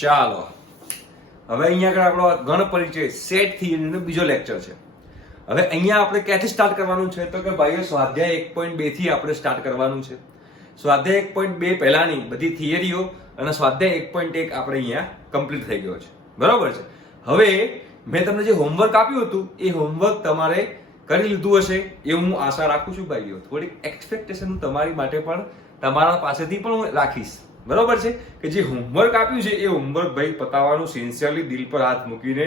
ચાલો હવે અહીંયા આગળ આપણો ગણ પરિચય સેટ થિયરીનો બીજો લેક્ચર છે. હવે અહીંયા આપણે ક્યાંથી સ્ટાર્ટ કરવાનું છે તો કે ભાઈઓ સ્વાધ્યાય 1.2 થી આપણે સ્ટાર્ટ કરવાનું છે. સ્વાધ્યાય 1.2 પહેલાની બધી થિયરીઓ અને સ્વાધ્યાય 1.1 આપણે અહીંયા કમ્પ્લીટ થઈ ગયો છે. બરોબર છે. હવે મેં તમને જે હોમવર્ક આપ્યું હતું એ હોમવર્ક તમારે કરી લીધું હશે એવું હું આશા રાખું છું ભાઈઓ. થોડીક એક્સપેક્ટેશન તમારી માટે પણ તમારા પાસેથી પણ હું રાખીશ. બરોબર છે કે જે હોમવર્ક આપ્યું છે એ હોમવર્ક ભાઈ પતાવવાનું સિન્સિયરલી દિલ પર હાથ મૂકીને,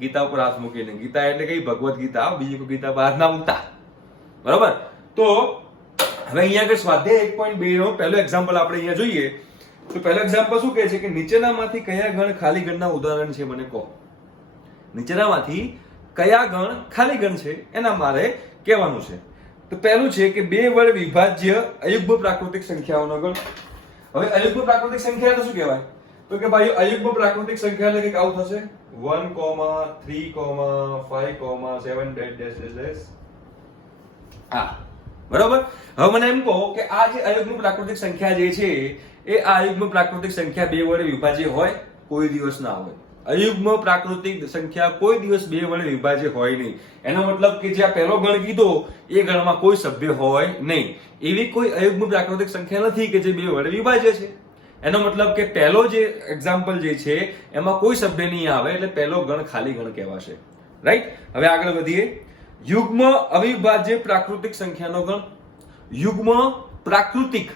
ગીતા ઉપર હાથ મૂકીને. ગીતા એટલે કઈ ભગવદ ગીતા, બીજી કોઈ ગીતા પર હાથ ના મૂકતા. બરોબર. તો હવે અહીંયા આગળ સ્વાધ્યાય 1.2 નો પહેલો એક્ઝામ્પલ આપણે અહીંયા જોઈએ. તો પહેલો એક્ઝામ્પલ શું કહે છે કે નીચેનામાંથી કયા ગણ ખાલી ગણના ઉદાહરણ છે મને કહો. નીચેનામાંથી કયા ગણ ખાલી ગણ છે એના મારે કહેવાનું છે. તો પહેલું છે કે બે વડે વિભાજ્ય અયુગ્મ પ્રાકૃતિક સંખ્યાઓનો ગણ. હવે અયુગ્મ પ્રાકૃતિક સંખ્યા એટલે શું કહેવાય તો કે ભાઈ અયુગ્મ પ્રાકૃતિક સંખ્યા એટલે કે આવું થશે 1, 3, 5, 7 હા બરોબર. હવે મને એમ કહો કે આ જે અયુગ્મ પ્રાકૃતિક સંખ્યા જે છે એ આ અયુગ્મ પ્રાકૃતિક સંખ્યા બે વડે વિભાજ્ય હોય? કોઈ દિવસ ના હોય. અયુગ્મ પ્રાકૃતિક સંખ્યા કોઈ દિવસ બે વડે વિભાજ્ય હોય નહીં. એનો મતલબ કે જે આ પહેલો ગણ કીધો એ ગણમાં કોઈ સભ્ય હોય નહીં. એવી કોઈ અયુગ્મ પ્રાકૃતિક સંખ્યા નથી કે જે બે વડે વિભાજ્ય છે. એનો મતલબ કે પહેલો જે એક્ઝામ્પલ જે છે એમાં કોઈ સભ્ય નહીં આવે એટલે પહેલો ગણ ખાલી ગણ કહેવાશે. રાઈટ. હવે આગળ વધીએ. યુગ્મ અવિભાજ્ય પ્રાકૃતિક સંખ્યાનો ગણ. યુગ્મ પ્રાકૃતિક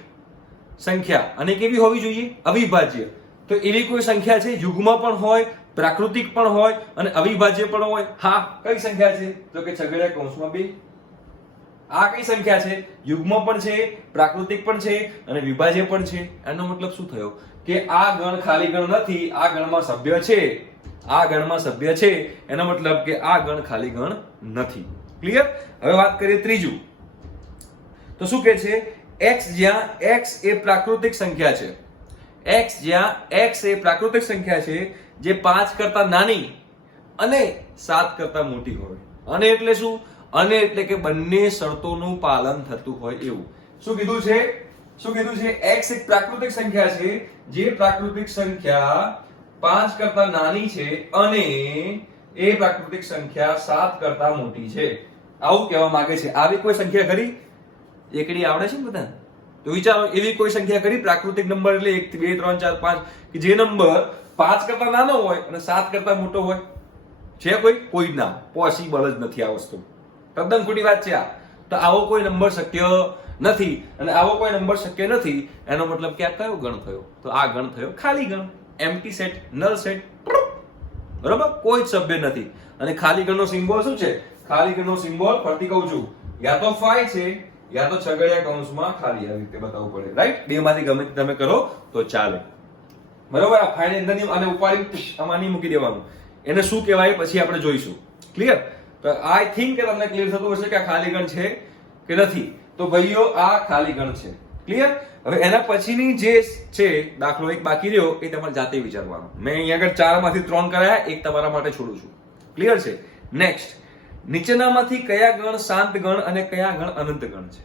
સંખ્યા અને કેવી હોવી જોઈએ? અવિભાજ્ય. તો એવી કોઈ સંખ્યા છે યુગ્મ પણ હોય, પ્રાકૃતિક પણ હોય અને અવિભાજ્ય પણ હોય? હા. કઈ સંખ્યા છે તો કે છગડીયા કૌંસમાં 2. આ કઈ સંખ્યા છે? યુગ્મ પણ છે, પ્રાકૃતિક પણ છે અને વિભાજ્ય પણ છે. એનો મતલબ શું થયો કે આ ગણ ખાલી ગણ નથી, આ ગણમાં સભ્ય છે. આ ગણમાં સભ્ય છે એનો મતલબ કે આ ગણ ખાલી ગણ નથી. ક્લિયર. હવે વાત કરીએ ત્રીજું. તો શું કહે છે? x જ્યાં x એ પ્રાકૃતિક સંખ્યા છે. x જ્યાં x એ પ્રાકૃતિક સંખ્યા છે જે 5 કરતા નાની અને 7 કરતા મોટી હોય. અને એટલે શું? અને એટલે કે બંને શરતોનું પાલન થતું હોય એવું. શું કીધું છે? શું કીધું છે? x એક પ્રાકૃતિક સંખ્યા છે જે પ્રાકૃતિક સંખ્યા 5 કરતા નાની છે અને એ પ્રાકૃતિક સંખ્યા 7 કરતા મોટી છે. આવું કહેવા માંગે છે. આવી કોઈ સંખ્યા ખરી? એકડી આવડે છે ને બધા? તો વિચારો એવી કોઈ સંખ્યા ખરી? પ્રાકૃતિક નંબર એટલે 1 2 3 4 5 કે જે નંબર 5 કરતા નાનો હોય અને 7 કરતા મોટો હોય? છે કોઈ? કોઈ ના. પોસિબલ જ નથી આ વસ્તુ. તદ્દન ખોટી વાત છે આ. તો આવો કોઈ નંબર શક્ય નથી અને આવો કોઈ નંબર શક્ય નથી એનો મતલબ કે આ કયો ગણ થયો? તો આ ગણ થયો ખાલી ગણ, એમ્પ્ટી સેટ, નલ સેટ. બરોબર. કોઈ જ સભ્ય નથી. અને ખાલી ગણનો સિમ્બોલ શું છે? ખાલી ગણનો સિમ્બોલ ફરતી કહું છું યા તો ફાઈ છે યા તો છગડીયા કૌંસમાં ખાલી. આવી રીતે બતાવવું પડે. રાઈટ. બે માંથી ગમે તમે કરો તો ચાલે. બરોબર. આ ફાઈ અંદરની અને ઉપાડી આમાં મૂકી દેવાનું. એને શું કહેવાય પછી આપણે જોઈશું. ક્લિયર. તો આઈ થિંક કે તમને ક્લિયર થતું હશે કે આ ખાલી ગણ છે કે નથી. તો ભાઈઓ આ ખાલી ગણ છે. ક્લિયર. હવે એના પછીની જે છે દાખલો એક બાકી રહ્યો એ તમારે જાતે વિચારવાનો. મેં અહીંયા આગળ 4 માંથી 3 કરાયા, એક તમારા માટે છોડું છું. ક્લિયર છે. નેક્સ્ટ. નીચેનામાંથી કયા ગણ શાંત ગણ અને કયા ગણ અનંત ગણ છે?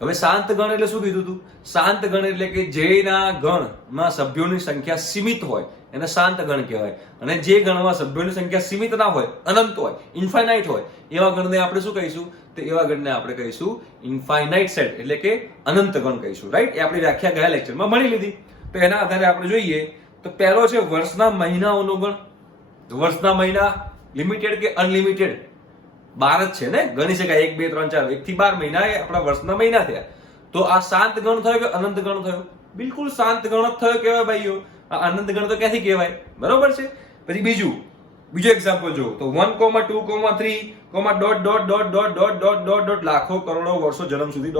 હવે શાંત ગણ એટલે શું કીધું તું? શાંત ગણ એટલે કે જેના ગણમાં સભ્યોની સંખ્યા સીમિત હોય એને શાંત ગણ કહેવાય. અને જે ગણમાં સભ્યોની સંખ્યા સીમિત ના હોય, અનંત હોય, ઇન્ફાઇનાઇટ હોય એવા ગણને આપણે શું કહીશું? તો એવા ગણને આપણે કહીશું ઇન્ફાઇનાઇટ સેટ એટલે કે અનંત ગણ કહીશું. રાઈટ. એ આપણી વ્યાખ્યા ગયા લેક્ચરમાં ભણી લીધી. તો એના આધારે આપણે જોઈએ તો પહેલો છે વર્ષના મહિનાઓનો ગણ. વર્ષના મહિના લિમિટેડ કે અનલિમિટેડ? 12 જ છે ને, ગણી શકાય. 1 2 3 4 1 થી 12 મહિના એ આપણા વર્ષના મહિના થયા. તો આ શાંત ગણ થયો કે અનંત ગણ થયો? બિલકુલ શાંત ગણ જ થયો કહેવાય ભાઈઓ. આ અનંત ગણ તો ક્યાંથી કહેવાય? બરોબર છે. પછી બીજો એક્ઝામ્પલ જો તો 1, 2, 3, ... લાખો કરોડો વર્ષો જન્મ સુધી ...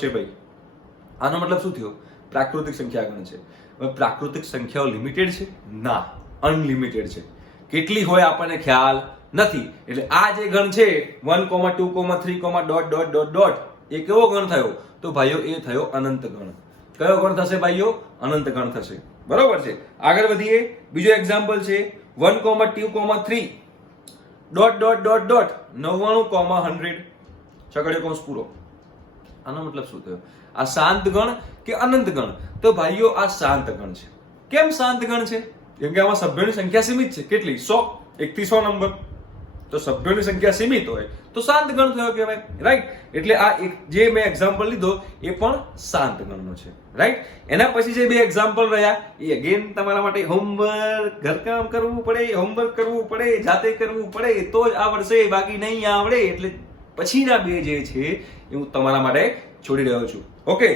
છે ભાઈ. આનો મતલબ શું થયો? પ્રાકૃતિક સંખ્યા ગણ છે. હવે પ્રાકૃતિક સંખ્યાઓ લિમિટેડ છે? ના, અનલિમિટેડ છે. કેટલી હોય આપણને ખ્યાલ નથી. એટલે આ જે ગણ છે 1, 2, 3, ... એ કેવો ગણ થયો? તો ભાઈઓ એ થયો અનંત ગણ. કયો ગણ થશે ભાઈઓ? અનંત ગણ થશે. બરોબર છે. આગળ વધીએ. બીજો એક્ઝામ્પલ છે 1, 2, 3, ... 99,100 છગડીયો કૌંસ પૂરો. આનો મતલબ શું થયો? આ શાંત ગણ કે અનંત ગણ? તો ભાઈઓ આ શાંત ગણ છે. કેમ શાંત ગણ છે? કેમ કે આમાં સભ્યોની સંખ્યા સીમિત છે. કેટલી? 100. 1 થી 100 નંબર. તો સભ્યોની સંખ્યા સીમિત હોય તો શાંત ગણ થયો કહેવાય, રાઈટ? એટલે આ એક જે મેં એક્ઝામ્પલ લીધો એ પણ શાંત ગણનો છે, રાઈટ? એના પછી જે બે એક્ઝામ્પલ રહ્યા એ અગેન તમારા માટે હોમવર્ક, ઘરકામ કરવું પડે, હોમવર્ક કરવું પડે, જાતે કરવું પડે તો જ આવડશે, બાકી નહીં આવડે. એટલે પછીના બે જે છે એ હું તમારા માટે છોડી રહ્યો છું. ઓકે,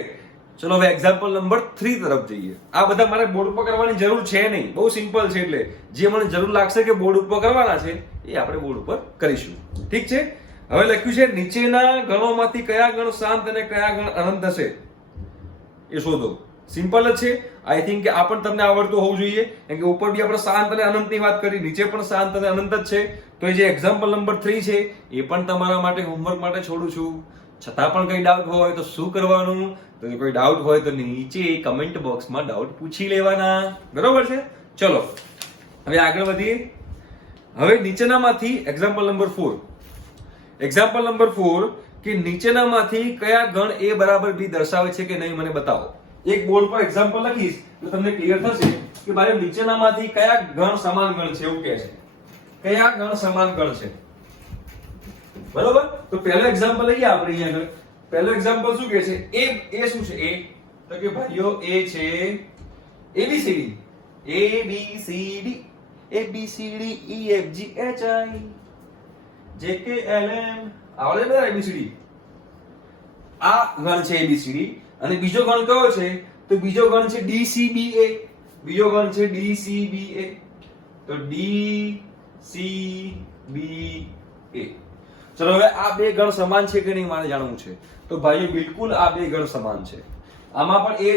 ચલો હવે એક્ઝામ્પલ નંબર 3 તરફ જઈએ. આ બધા મારે બોર્ડ ઉપર કરવાની જરૂર છે નહીં, બહુ સિમ્પલ છે. એટલે જે મને જરૂર લાગશે કે બોર્ડ ઉપર કરવાના છે એ આપણે બોર્ડ ઉપર કરીશું. ઠીક છે? હવે લખ્યું છે નીચેના ગણોમાંથી કયા ગણ શાંત અને કયા ગણ અનંત હશે એ શોધો. સિમ્પલ જ છે. આઈ થિંક કે આ પણ તમને આવડતું હોવું જોઈએ, કેમ કે ઉપર બી આપણે શાંત અને અનંતની વાત કરી, નીચે પણ શાંત અને અનંત જ છે. તો એ જે એક્ઝામ્પલ નંબર 3 છે એ પણ તમારા માટે હોમવર્ક માટે છોડું છું. છતાં પણ કઈ ડાઉટ હોય તો શું કરવાનું? તો કોઈ ડાઉટ હોય તો નીચે કમેન્ટ બોક્સમાં ડાઉટ પૂછી લેવાના. બરોબર છે? ચલો હવે આગળ વધીએ. હવે નીચેનામાંથી એક્ઝામ્પલ નંબર 4. એક્ઝામ્પલ નંબર 4 કે નીચેનામાંથી કયા ગણ a બરાબર b દર્શાવે છે કે નહીં મને બતાવો. એક બોર્ડ પર એક્ઝામ્પલ લખીશ તો તમને ક્લિયર થશે કે ભાઈ નીચેનામાંથી કયા ગણ સમાન ગણ છે. એવું કહે છે કયા ગણ સમાન ગણ છે. બરોબર? તો પહેલો એક્ઝામ્પલ લઈએ આપણે અહીંયા આગળ. પહેલો એક્ઝામ્પલ શું કહે છે? એ શું છે? એ તો કે ભાઈઓ એ છે ABCD, ABCD, ABCD EFG HI JKLM. આવડે બધા ABCD? આ ગણ છે ABCD. અને બીજો ગણ કયો છે? તો બીજો ગણ છે DCBA. બીજો ગણ છે DCBA. તો DCBA. ચલો હવે આ બે ગણ સમાન છે કે નહીં મારે જાણવું છે. તો ભાઈઓ બિલકુલ આ બે ગણ સમાન છે. આમાં પણ A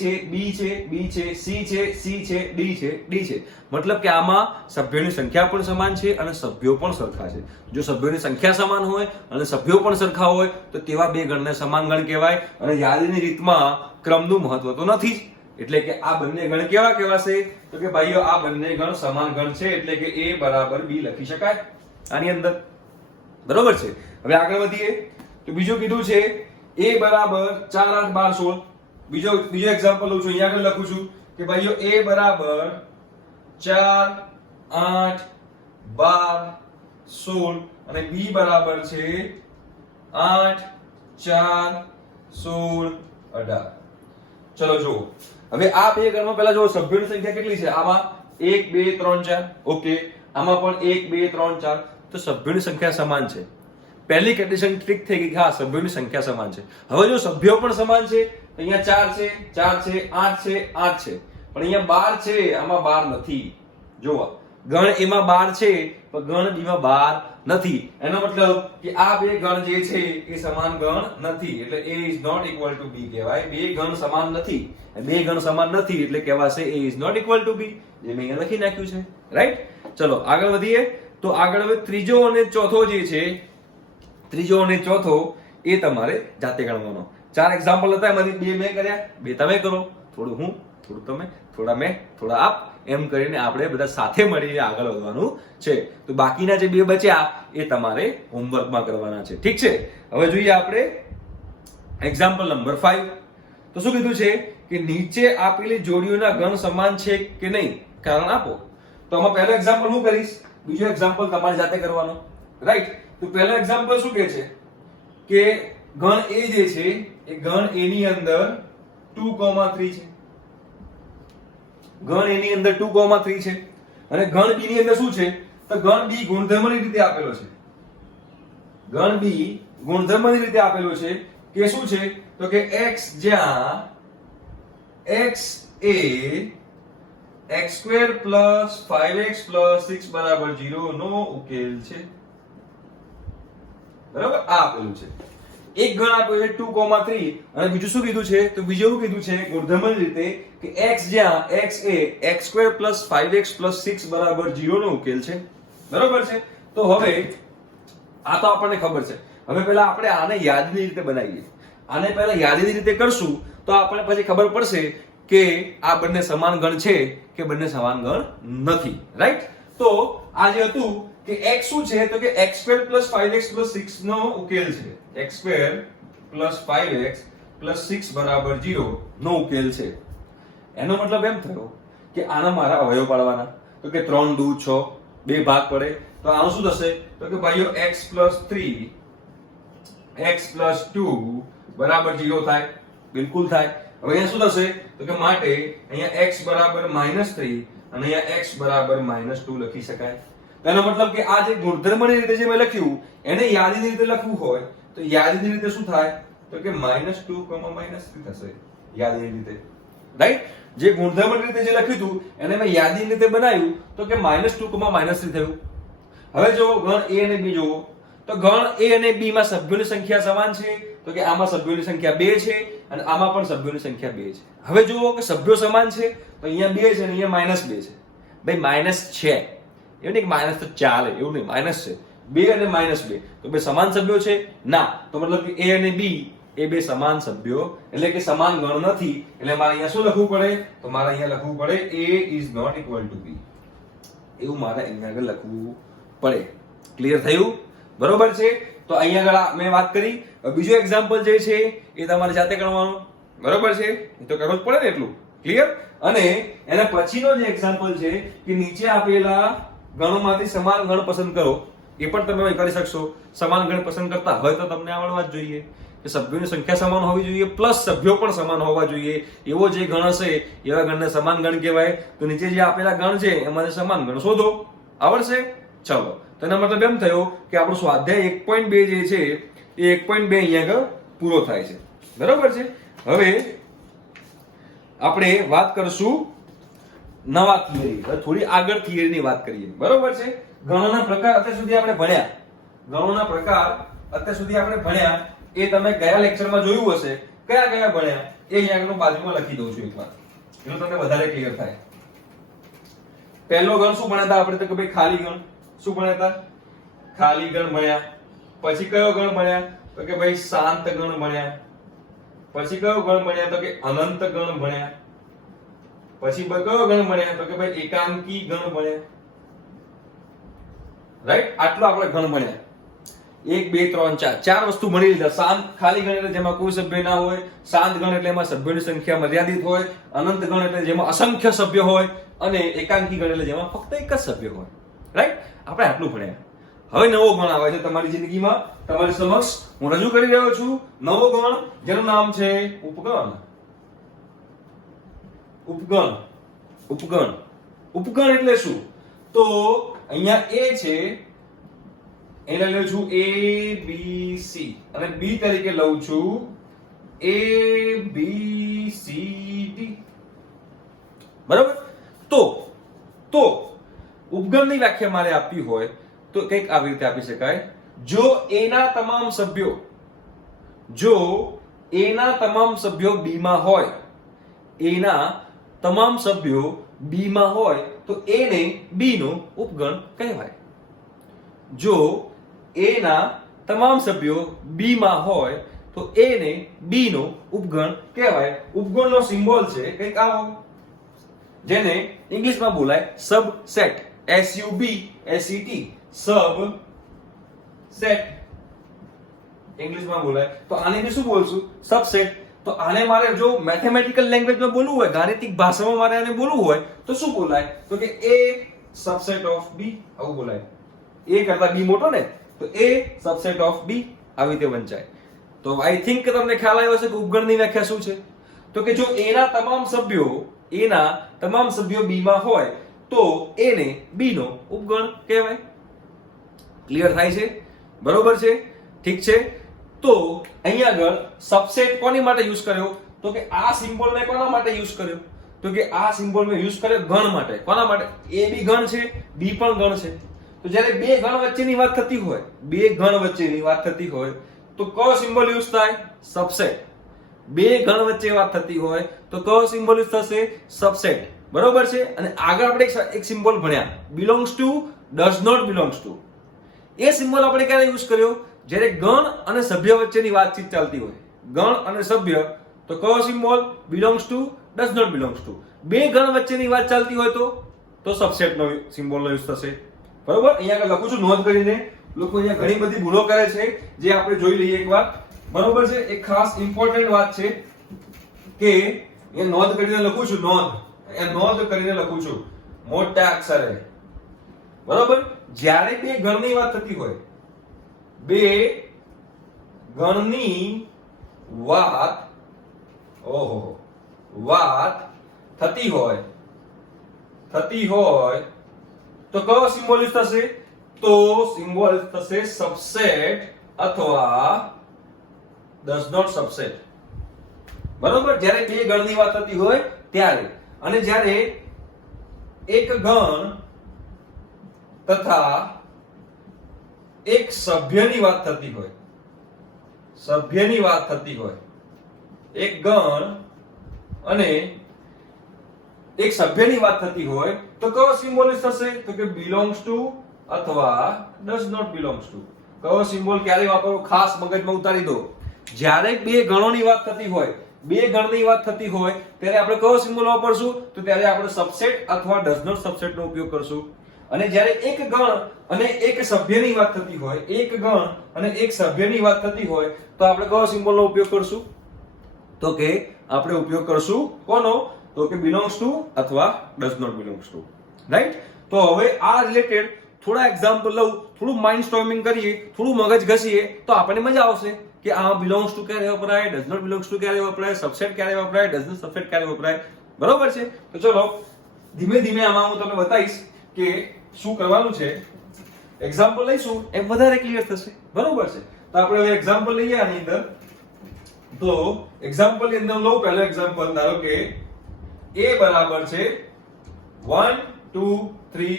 છે, B છે, B છે, C છે, C છે, D છે, D છે. મતલબ કે આમાં સભ્યોની સંખ્યા પણ સમાન છે અને સભ્યો પણ સરખા છે. જો સભ્યોની સંખ્યા સમાન હોય અને સભ્યો પણ સરખા હોય તો તેવા બે ગણને સમાન ગણ કહેવાય. અને યાદીની રીતમાં ક્રમનું મહત્વ તો નથી જ. એટલે કે આ બંને ગણ કેવા કહેવાશે? તો કે ભાઈઓ આ બંને ગણ સમાન ગણ છે. એટલે કે A બરાબર B લખી શકાય આની અંદર. બરોબર છે? હવે આગળ વધીએ. તો બીજું કીધું છે a બરાબર 4 8 12 16. બીજો એક્ઝામ્પલ લઉં છું, અહીંયા આગળ લખું છું કે ભાઈઓ a બરાબર 4 8 12 16 અને b બરાબર છે 8 4 16 18. ચલો જુઓ હવે આ બે ગણમાં પહેલા જો સભ્યોની સંખ્યા કેટલી છે? આમાં 1 2 3 4. ઓકે, આમાં પણ 1 2 3 4. તો સભ્યોની સંખ્યા સમાન છે. પહેલી કન્ડિશન ઠીક થઈ ગઈ કે હા સભ્યોની સંખ્યા સમાન છે. હવે જો સભ્યો પણ સમાન છે તો અહીંયા 4 છે, 4 છે, 8 છે, 8 છે. પણ અહીંયા 12 છે, આમાં 12 નથી. જોવા ગણ એમાં 12 છે પણ ગણ બીમાં 12 નથી. એનો મતલબ કે આ બે ગણ જે છે એ સમાન ગણ નથી. એટલે a is not equal to b કહેવાય. બે ગણ સમાન નથી. બે ગણ સમાન નથી એટલે કહેવાશે a is not equal to b. જે મેં અહીંયા લખી નાખ્યું છે, રાઈટ? ચલો આગળ વધીએ. તો આગળ હવે ત્રીજો અને ચોથો જે છે, ત્રીજો અને ચોથો એ તમારે જાતે ગણવાનો. 4 એક્ઝામ્પલ હતા, એમાંથી 2 મેં કર્યા, 2 તમે કરો. થોડું હું, થોડું તમે, થોડા મેં, થોડા આપ, એમ કરીને આપણે બધા સાથે મળીને આગળ વધવાનું છે. તો બાકીના જે 2 બચ્યા એ તમારે હોમવર્કમાં કરવાના છે. ઠીક છે? હવે જોઈએ આપણે એક્ઝામ્પલ નંબર 5. તો શું કીધું છે કે નીચે આપેલી જોડીઓના ગણ સમાન છે કે નહીં કારણ આપો. તો આમાં પહેલો એક્ઝામ્પલ હું કરીશ, બીજો એક્ઝામ્પલ તમારે જાતે કરવાનો, રાઈટ? તો પહેલો એક્ઝામ્પલ શું કહે છે કે ગણ A જે છે એ ગણ A ની અંદર 2,3 છે. ગણ A ની અંદર 2,3 છે. અને ગણ B ની અંદર શું છે? તો ગણ B ગુણધર્મની રીતે આપેલો છે. ગણ B ગુણધર્મની રીતે આપેલો છે કે શું છે? તો કે x જ્યાં x એ x² + 5x + 6 બરાબર 0 નો ઉકેલ છે. બરાબર? આ આપેલું છે. એક ગણ આપ્યો છે 2,3 અને બીજું શું કીધું છે? તો બીજું શું કીધું છે ગુણધર્મની રીતે કે x જ્યાં x એ x² + 5x + 6 બરાબર 0 નો ઉકેલ છે. બરાબર છે? તો હવે આ તો આપણને ખબર છે. હવે પહેલા આપણે આને યાદીની રીતે બનાવીએ. આને પહેલા યાદીની રીતે કરશું તો આપણને પછી ખબર પડશે કે આ બંને સમાન ગણ છે કે બંને સમાન ગણ નથી, રાઈટ? તો આ જે હતું કે x શું છે? તો કે x² + 5x + 6 નો ઉકેલ છે. x² + 5x + 6 બરાબર 0 નો ઉકેલ છે. એનો મતલબ એમ થયો કે આના મારા અવયવ પાડવાના, તો કે 3 દુ 6, 2 ભાગ પડે, તો આનું શું થશે? તો કે ભાઈઓ x + 3 x + 2 બરાબર 0 થાય, બિલકુલ થાય. હવે અહીંયા શું થશે? તો કે માટે અહીંયા x બરાબર -3 અને અહીંયા x બરાબર -2 લખી શકાય. તેનો મતલબ કે આ જે ગુણધર્મની રીતે જે મેં લખ્યું એને યાદીની રીતે લખવું હોય તો યાદીની રીતે શું થાય? તો કે -2, -3 થશે યાદીની રીતે, રાઈટ? જે ગુણધર્મની રીતે જે લખ્યું હતું એને મેં યાદીની રીતે બનાવ્યું તો કે -2, -3 થયું. હવે જો ગણ a અને b જોવો તો ગણ a અને b માં સભ્યોની સંખ્યા સમાન છે, તો કે આમાં સભ્યોની સંખ્યા 2 છે અને આમાં પણ સભ્યોની સંખ્યા 2 છે. હવે જુઓ કે સભ્યો સમાન છે તો અહીંયા 2 છે અને અહીંયા -2 છે. ભાઈ માઈનસ છે એવું નહીં કે માઈનસ તો ચાલે, એવું નહીં, માઈનસ છે 2 અને -2 તો બે સમાન સભ્યો છે ના, તો મતલબ કે a અને b એ બે સમાન સભ્યો એટલે કે સમાન ગણ નથી, એટલે મારે અહીંયા શું લખવું પડે? તો મારે અહીંયા લખવું પડે a is not equal to b, એવું મારે અહીંયા આગળ લખવું પડે. ક્લિયર થયું? બરોબર છે. તો અહીંયા આગળ મેં વાત કરી. બીજો એક્ઝામ્પલ જે છે એ તમારે જાતે ગણવાનો, બરોબર છે? એ તો કરવું જ પડે ને એટલું. ક્લિયર? અને એના પછીનો જે એક્ઝામ્પલ છે કે નીચે આપેલા ગણોમાંથી સમાન ગણ પસંદ કરો, એ પણ તમે કરી શકશો. સમાન ગણ પસંદ કરતા હોય તો તમને આવડવા જ જોઈએ કે સભ્યોની સંખ્યા સમાન હોવી જોઈએ પ્લસ સભ્યો પણ સમાન હોવા જોઈએ. એવો જે ગણ હશે એવા ગણને સમાન ગણ કહેવાય. તો નીચે જે આપેલા ગણ છે એમાંથી સમાન ગણ શોધો. આવડશે? ચલો, તેનો મતલબ એમ થયો કે આપણો સ્વાધ્યાય 1.2 જે છે એ 1.2 અહીંયા આગળ પૂરો થાય છે. બરોબર છે. હવે આપણે વાત કરશું નવા થિયરી, થોડી આગળ થિયરીની વાત કરીએ. બરોબર છે. ગણોના પ્રકાર અત્યાર સુધી આપણે ભણ્યા, ગણોના પ્રકાર અત્યાર સુધી આપણે ભણ્યા એ તમે કયા લેક્ચરમાં જોયું હશે, કયા કયા ભણ્યા એ અહીંયા આગળ બાજુમાં લખી દઉં છું એકવાર, એટલે તમને વધારે ક્લિયર થાય. પહેલો ગણ શું ભણ્યા હતા આપણે? તો કે ભાઈ ખાલી ગણ. શું ભણ્યા હતા? ખાલી ગણ ભણ્યા. પછી કયો ગણ ભણ્યા? તો કે ભાઈ શાંત ગણ ભણ્યા. પછી કયો ગણ ભણ્યા? તો કે અનંત ગણ ભણ્યા. પછી કયો ગણ ભણ્યા? તો કે ભાઈ એકાંકી ગણ ભણ્યા. રાઈટ? આટલો આપણે ગણ ભણ્યા. 1 2 3 4 ચાર વસ્તુ ભણી લીધા. શાંત ખાલી ગણ એટલે જેમાં કોઈ સભ્ય ના હોય, શાંત ગણ એટલે એમાં સભ્યોની સંખ્યા મર્યાદિત હોય, અનંત ગણ એટલે જેમાં અસંખ્ય સભ્ય હોય અને એકાંકી ગણ એટલે જેમાં ફક્ત એક જ સભ્ય હોય. રાઈટ? આપણે આટલું ભણ્યા. હવે નવો ગણ આવે છે તમારી જિંદગીમાં, તમારી સમક્ષ હું રજૂ કરી રહ્યો છું નવો ગણ જેનું નામ છે ઉપગણ. ઉપગણ. ઉપગણ. ઉપગણ એટલે શું? તો અહીંયા a છે એને લઉં છું a b c અને b તરીકે લઉં છું a b c d. બરાબર? તો ઉપગણની વ્યાખ્યા મારે આપવી હોય તો કંઈક આવી રીતે આપી શકાય. જો a ના તમામ સભ્યો b માં હોય, a ના તમામ સભ્યો b માં હોય તો a ને b નો ઉપગણ કહેવાય. જો a ના તમામ સભ્યો b માં હોય તો a ને b નો ઉપગણ કહેવાય. ઉપગણનો સિમ્બોલ છે કંઈક આવો, જેને ઇંગ્લિશમાં બોલાય સબસેટ. SUBSET, સબસેટ ઇંગ્લિશમાં બોલાય. તો આને બી શું બોલશું? સબસેટ. તો આને મારે જો મેથેમેટિકલ લેંગ્વેજમાં બોલવું હોય, ગાણિતિક ભાષામાં મારે આને બોલવું હોય તો શું બોલાય? તો કે a સબસેટ ઓફ b, આવું બોલાય. a કરતા b મોટો ને, તો a સબસેટ ઓફ b આવી રીતે વંચાય. તો આઈ થિંક કે તમને ખ્યાલ આવ્યો હશે કે ઉપગણની વ્યાખ્યા શું છે. તો કે જો a ના તમામ સભ્યો b માં હોય તો a ને b નો ઉપગણ કહેવાય. ક્લિયર થાય છે? બરોબર છે? ઠીક છે. તો અહીંયા આગળ સબસેટ કોની માટે યુઝ કર્યો? તો કે આ સિમ્બોલ મેં કોના માટે યુઝ કર્યો? તો કે આ સિમ્બોલ મેં યુઝ કર્યો ગણ માટે. કોના માટે? a b ગણ છે, b પણ ગણ છે. તો જ્યારે બે ગણ વચ્ચેની વાત થતી હોય તો કયો સિમ્બોલ યુઝ થાય? સબસેટ. બે ગણ વચ્ચે વાત થતી હોય તો કયો સિમ્બોલ યુઝ થશે? સબસેટ. બરોબર છે? અને આગળ આપણે એક સિમ્બોલ ભણ્યા, belongs to, does not belongs to. એ સિમ્બોલ આપણે ક્યારે યુઝ કર્યો? જ્યારે ગણ અને સભ્ય વચ્ચેની વાતચીત ચાલતી હોય. ગણ અને સભ્ય, તો કયો symbol? Belongs to, does not belongs to. બે ગણ વચ્ચેની વાત ચાલતી હોય તો સબસેટનો સિમ્બોલનો યુઝ થશે. બરોબર? અહીંયા આગળ લખું છું નોંધ કરીને. લોકો અહીંયા ઘણી બધી ભૂલો કરે છે જે આપણે જોઈ લઈએ એકવાર. બરોબર છે? એક ખાસ ઇમ્પોર્ટન્ટ વાત છે કે અહીંયા નોંધ કરીને લખું છું, નોંધ. એ નોંધ કરીને લખું છું મોટા અક્ષરે, બરોબર. જ્યારે બે ગણની વાત થતી હોય, બે ગણની વાત થતી હોય તો કયો સિમ્બોલ યુઝ થશે? તો સિમ્બોલ થશે સબસેટ અથવા ડઝ નોટ સબસેટ, બરોબર. જ્યારે બે ગણની વાત થતી હોય ત્યારે, અને જ્યારે એક ગણ તથા એક સભ્યની વાત થતી હોય, એક ગણ અને એક સભ્યની વાત થતી હોય તો કયો સિમ્બોલ થશે? તો કે બિલોંગ્સ ટુ અથવા ડઝ નોટ બિલોંગ્સ ટુ. કયો સિમ્બોલ ક્યારે વાપરવો ખાસ મગજમાં ઉતારી દો. જ્યારે બે ગણોની વાત થતી હોય, બે ગણની વાત થતી હોય ત્યારે આપણે કયો સિમ્બોલ વાપરશું? તો ત્યારે આપણે સબસેટ અથવા ડઝ નોટ સબસેટ નો ઉપયોગ કરશું. અને જ્યારે એક ગણ અને એક સભ્યની વાત થતી હોય, એક ગણ અને એક સભ્યની વાત થતી હોય તો આપણે કયો સિમ્બોલનો ઉપયોગ કરશું? તો કે આપણે ઉપયોગ કરશું કોનો? તો કે બિલોંગ્સ ટુ અથવા does not belongs to, right. તો હવે આ રિલેટેડ થોડા એક્ઝામ્પલ લઉં, થોડું માઇન્ડ સ્ટોર્મિંગ કરીએ, થોડું મગજ ઘસીએ તો આપણને મજા આવશે કે આ બિલોંગ્સ ટુ ક્યારે વપરાય, ડઝ નોટ બિલોંગ્સ ટુ ક્યારે વપરાય, સબસેટ ક્યારે વપરાય, ડઝ નોટ સબસેટ ક્યારે વપરાય, બરોબર છે. તો ચલો ધીમે ધીમે આમાં હું તમને બતાવીશ કે શું કરવાનું છે. એક્ઝામ્પલ લઈશું એમ વધારે ક્લિયર થશે, બરોબર છે. તો આપણે હવે એક્ઝામ્પલ લઈએ આની અંદર. તો એક્ઝામ્પલ ની અંદર લઉં પહેલો એક્ઝામ્પલ, ધારો કે a બરાબર છે 1 2 3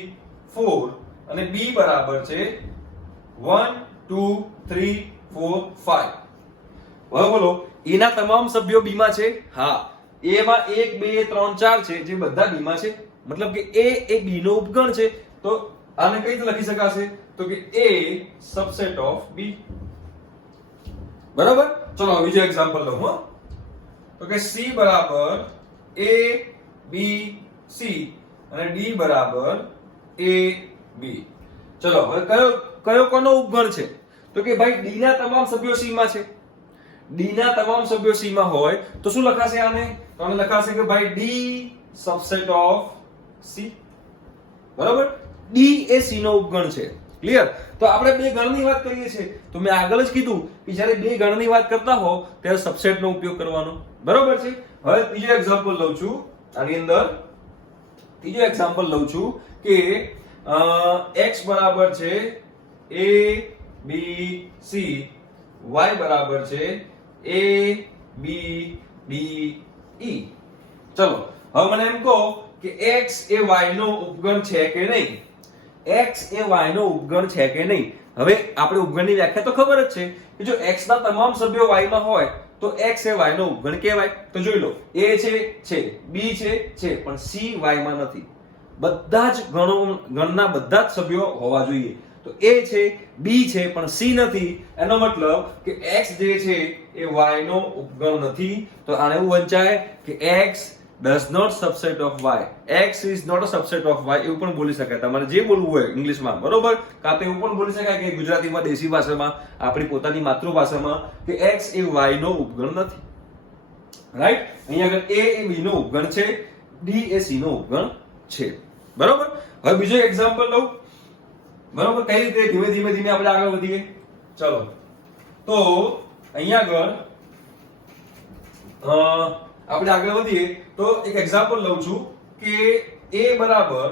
4 અને b બરાબર છે 1 2 3 4 5. હવે બોલો a ના તમામ સભ્યો b માં છે? હા. a માં 1 2 3 4 છે જે બધા b માં છે, મતલબ કે a એ b નો ઉપગણ છે. તો આને કઈ રીતે લખી શકાશે? તો કે a સબસેટ ઓફ b, બરાબર. ચલો બીજો એક્ઝામ્પલ લઉં હો. તો કે c બરાબર a b c અને d બરાબર a b. ચલો હવે કયો કોનો ઉપગણ છે? તો કે ભાઈ d ના તમામ સભ્યો c માં છે. d ના તમામ સભ્યો c માં હોય તો શું લખાશે આને? તો આને લખાશે કે ભાઈ d સબસેટ ઓફ c, બરાબર. d એ c નો ઉપગણ છે. ક્લિયર? તો આપણે બે ગણની વાત કરીએ છીએ તો મેં આગળ જ કીધું કે જ્યારે બે ગણની વાત કરતા હો ત્યારે સબસેટ નો ઉપયોગ કરવાનો, બરોબર છે. હવે ત્રીજો એક્ઝામ્પલ લઉં છું આની અંદર. ત્રીજો એક્ઝામ્પલ લઉં છું કે x બરાબર છે a b c, y બરાબર છે a b d e. ચલો હવે મને એમ કહો કે x એ y નો ઉપગણ છે કે નહીં? x એ y નો ઉપગણ છે કે નહીં? હવે આપણે ઉપગણની વ્યાખ્યા તો ખબર જ છે કે જો x ના તમામ સભ્યો y માં હોય તો x એ y નો ઉપગણ કહેવાય. તો જોઈ લો, a છે, b છે પણ c y માં નથી. બધા જ ગણના બધા જ સભ્યો હોવા જોઈએ. તો a છે, b છે પણ c નથી. એનો મતલબ કે x જે છે એ y નો ઉપગણ નથી. તો આને એવું વંચાય કે x does not subset of y, x is not a subset of y. એવું પણ બોલી શકાય, તમારે જે બોલવું હોય ઇંગ્લિશમાં, બરોબર. કાં તો એવું પણ બોલી શકાય કે ગુજરાતીમાં દેશી ભાષામાં આપણી પોતાની માતૃભાષામાં કે x એ y નો ઉપગણ નથી, રાઈટ. અહીંયા આગળ a એ b નો ઉપગણ છે, d એ c નો ઉપગણ છે, બરોબર. હવે બીજો એક્ઝામ્પલ લઉં, બરોબર. કઈ રીતે ધીમે ધીમે આપણે આગળ વધીએ. ચલો તો અહીંયા આગળ આપણે આગળ વધીએ તો એક એક્ઝામ્પલ લઉં છું કે a બરાબર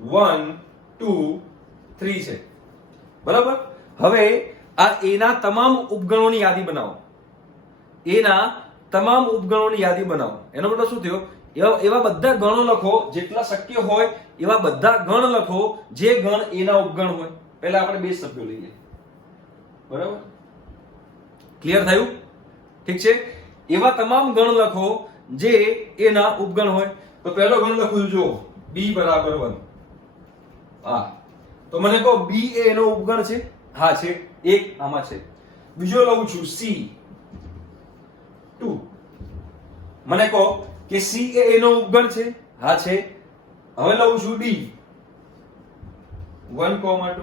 1 2 3 છે, બરાબર. હવે આ a ના તમામ ઉપગણોની યાદી બનાવો. a ના તમામ ઉપગણોની યાદી બનાવો. એનો મતલબ શું થયો? એવા બધા ગણો લખો, જેટલા શક્ય હોય એવા બધા ગણ લખો જે ગણ a ના ઉપગણ હોય. પહેલા આપણે બે સભ્યો લઈએ, બરાબર. ક્લિયર થયું? ઠીક છે. એવા તમામ ગણ લખો જે a ના ઉપગણ હોય. તો પહેલો ગણ લખું જો b બરાબર 1. હા, તો મને કહો b એ એનો ઉપગણ છે? હા છે, એક આમાં છે. બીજો લઉં છું c 2. મને કહો કે c એ એનો ઉપગણ છે? હા છે. હવે લઉં છું d 1,2.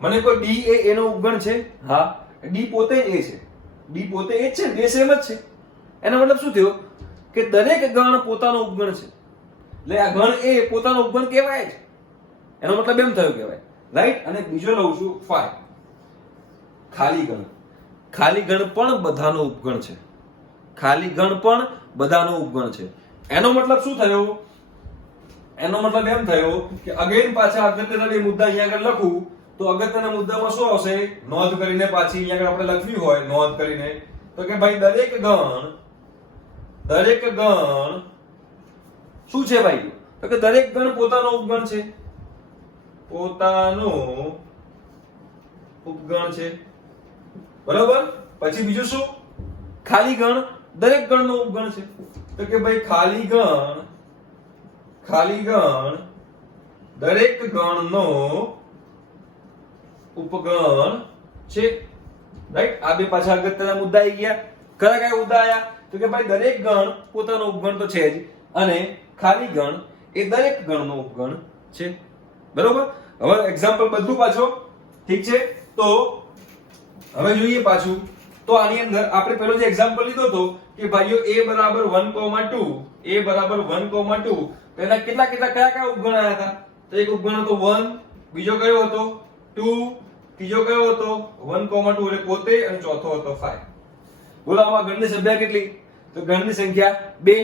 મને કહો d એ એનો ઉપગણ છે? હા, d પોતે a છે. d પોતે a છે, બે સેમ જ છે. એનો મતલબ શું થયો? કે દરેક ગણ પોતાનો ઉપગણ છે, એટલે આ ગણ એ પોતાનો ઉપગણ કહેવાય જ, એનો મતલબ એમ થયો કહેવાય, રાઈટ. અને બીજો લઉં છું 5 ખાલી ગણ. ખાલી ગણ પણ બધાનો ઉપગણ છે, ખાલી ગણ પણ બધાનો ઉપગણ છે. એનો મતલબ શું થયો? એનો મતલબ એમ થયો કે અગેન પાછા અગત્યના બે મુદ્દા અહીંયા આગળ લખું તો અગત્યના મુદ્દામાં શું આવશે? નોંધ કરીને પાછી અહીંયા આગળ આપણે લખવી હોય નોંધ કરીને તો કે ભાઈ દરેક ગણ શું છે ભાઈ? તો કે દરેક ગણ પોતાનો ઉપગણ છે, પોતાનો ઉપગણ છે, બરાબર. પછી બીજું શું? ખાલી ગણ દરેક ગણનો ઉપગણ છે, તો કે ભાઈ ખાલી ગણ દરેક ગણનો ઉપગણ છે, રાઈટ. આ બે પાછા અગત્યના મુદ્દા આવી ગયા. કયા મુદ્દા આયા? તો કે ભાઈ દરેક ગણ પોતાનો ઉપગણ તો છે જ, અને ખાલી ગણ એ દરેક ગણનો ઉપગણ છે, બરોબર. હવે એક્ઝામ્પલ બધું પાછો, ઠીક છે. તો હવે જોઈએ પાછું. તો આની અંદર આપણે પેલો જે એક્ઝામ્પલ લીધો હતો કે ભાઈઓ a બરાબર 1,2 a બરાબર 1,2 તો એના કેટલા કયા ઉપગણ આયા હતા? તો એક ઉપગણ હતો 1, બીજો કયો હતો 2, ત્રીજો કયો હતો 1,2 એટલે પોતે, અને ચોથો હતો 5. બોલો આમાં ગણની સંખ્યા કેટલી? તો ગણની સંખ્યા 2,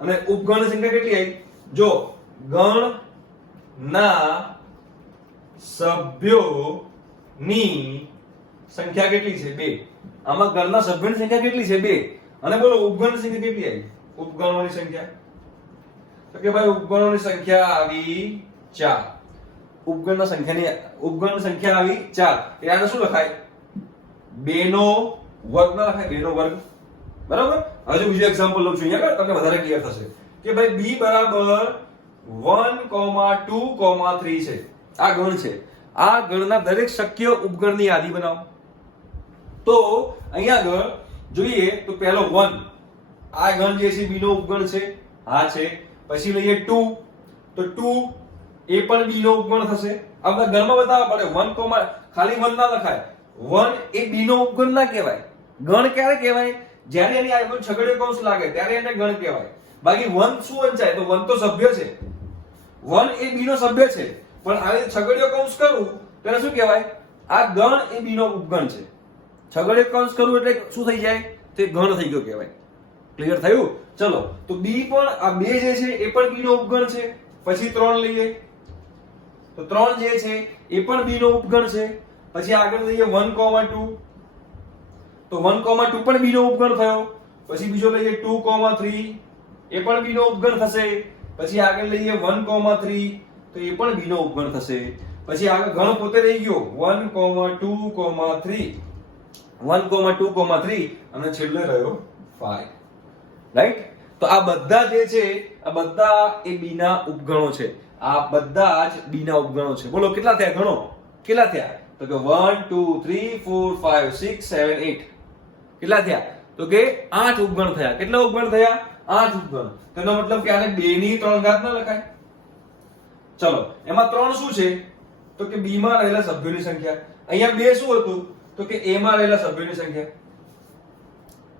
અને ઉપગણની સંખ્યા કેટલી આવી? જો ગણના સભ્યોની સંખ્યા કેટલી છે? 2. આમાં ગણના સભ્યોની સંખ્યા કેટલી છે? 2. અને બોલો ઉપગણની સંખ્યા કેટલી આવી? ઉપગણોની સંખ્યા તો કે ભાઈ ઉપગણોની સંખ્યા આવી 4. ઉપગણની સંખ્યા આવી 4. એટલે આને શું લખાય? 2 નો વર્ગ ના લખાય? 2 નો વર્ગ, બરાબર. હજુ બીજું એક્ઝામ્પલ લઉં છું અહીંયા તમને વધારે ક્લિયર થશે કે ભાઈ b બરાબર 1,2,3 છે. આ ગણ છે. આ ગણના દરેક શક્ય ઉપગણની યાદી બનાવો. તો અહીંયા આગળ જોઈએ તો પહેલો 1, આ ગણ જે છે b નો ઉપગણ છે, હા છે. પછી લઈએ 2, તો 2 એ પણ b નો ઉપગણ થશે. આ બધા ગણમાં બતાવવા પડે. 1, ખાલી 1 ના લખાય. 1 એ b નો ઉપગણ ના કહેવાય. ગણ ક્યારે કહેવાય? જ્યારે એની આગળ છગડીયો કૌંસ લાગે ત્યારે એને ગણ કહેવાય. બાકી 1 શું વંચાય? તો 1 તો સભ્ય છે. 1 એ b નો સભ્ય છે, પણ આવી છગડીયો કૌંસ કરું તો એને શું કહેવાય? આ ગણ એ b નો ઉપગણ છે. છગડીયો કૌંસ કરું એટલે શું થઈ જાય? તે ગણ થઈ ગયો કહેવાય. ક્લિયર થયું? ચલો, તો b પણ આ 2 જે છે એ પણ b નો ઉપગણ છે. પછી 3 લઈએ તો 3 જે છે એ પણ b નો ઉપગણ છે. પછી આગળ લઈએ 1,2 તો 1,2 પણ b નો ઉપગણ થયો. પછી બીજો લઈએ 2,3 એ પણ b નો ઉપગણ થશે. પછી આગળ લઈએ 1,3 તો એ પણ b નો ઉપગણ થશે. પછી આગળ ગણ પોતે રહી ગયો 1,2,3 અને છેલ્લે રહ્યો 5, રાઈટ. તો આ બધા જે છે આ બધા એ b ના ઉપગણો છે. આ બધા જ b ના ઉપગણો છે. બોલો કેટલા થયા? ગણો કેટલા થયા? તો કે 1 2 3 4 5 6 7 8 કેટલા થયા? તો કે 8 ઉપગણ થયા. કેટલા ઉપગણ થયા? 8 ઉપગણ. તેનો મતલબ કે આને 2 ની 3 ઘાત ના લખાય. ચલો, એમાં 3 શું છે? તો કે b માં રહેલા સભ્યોની સંખ્યા. અહીંયા 2 શું હતું? તો કે a માં રહેલા સભ્યોની સંખ્યા,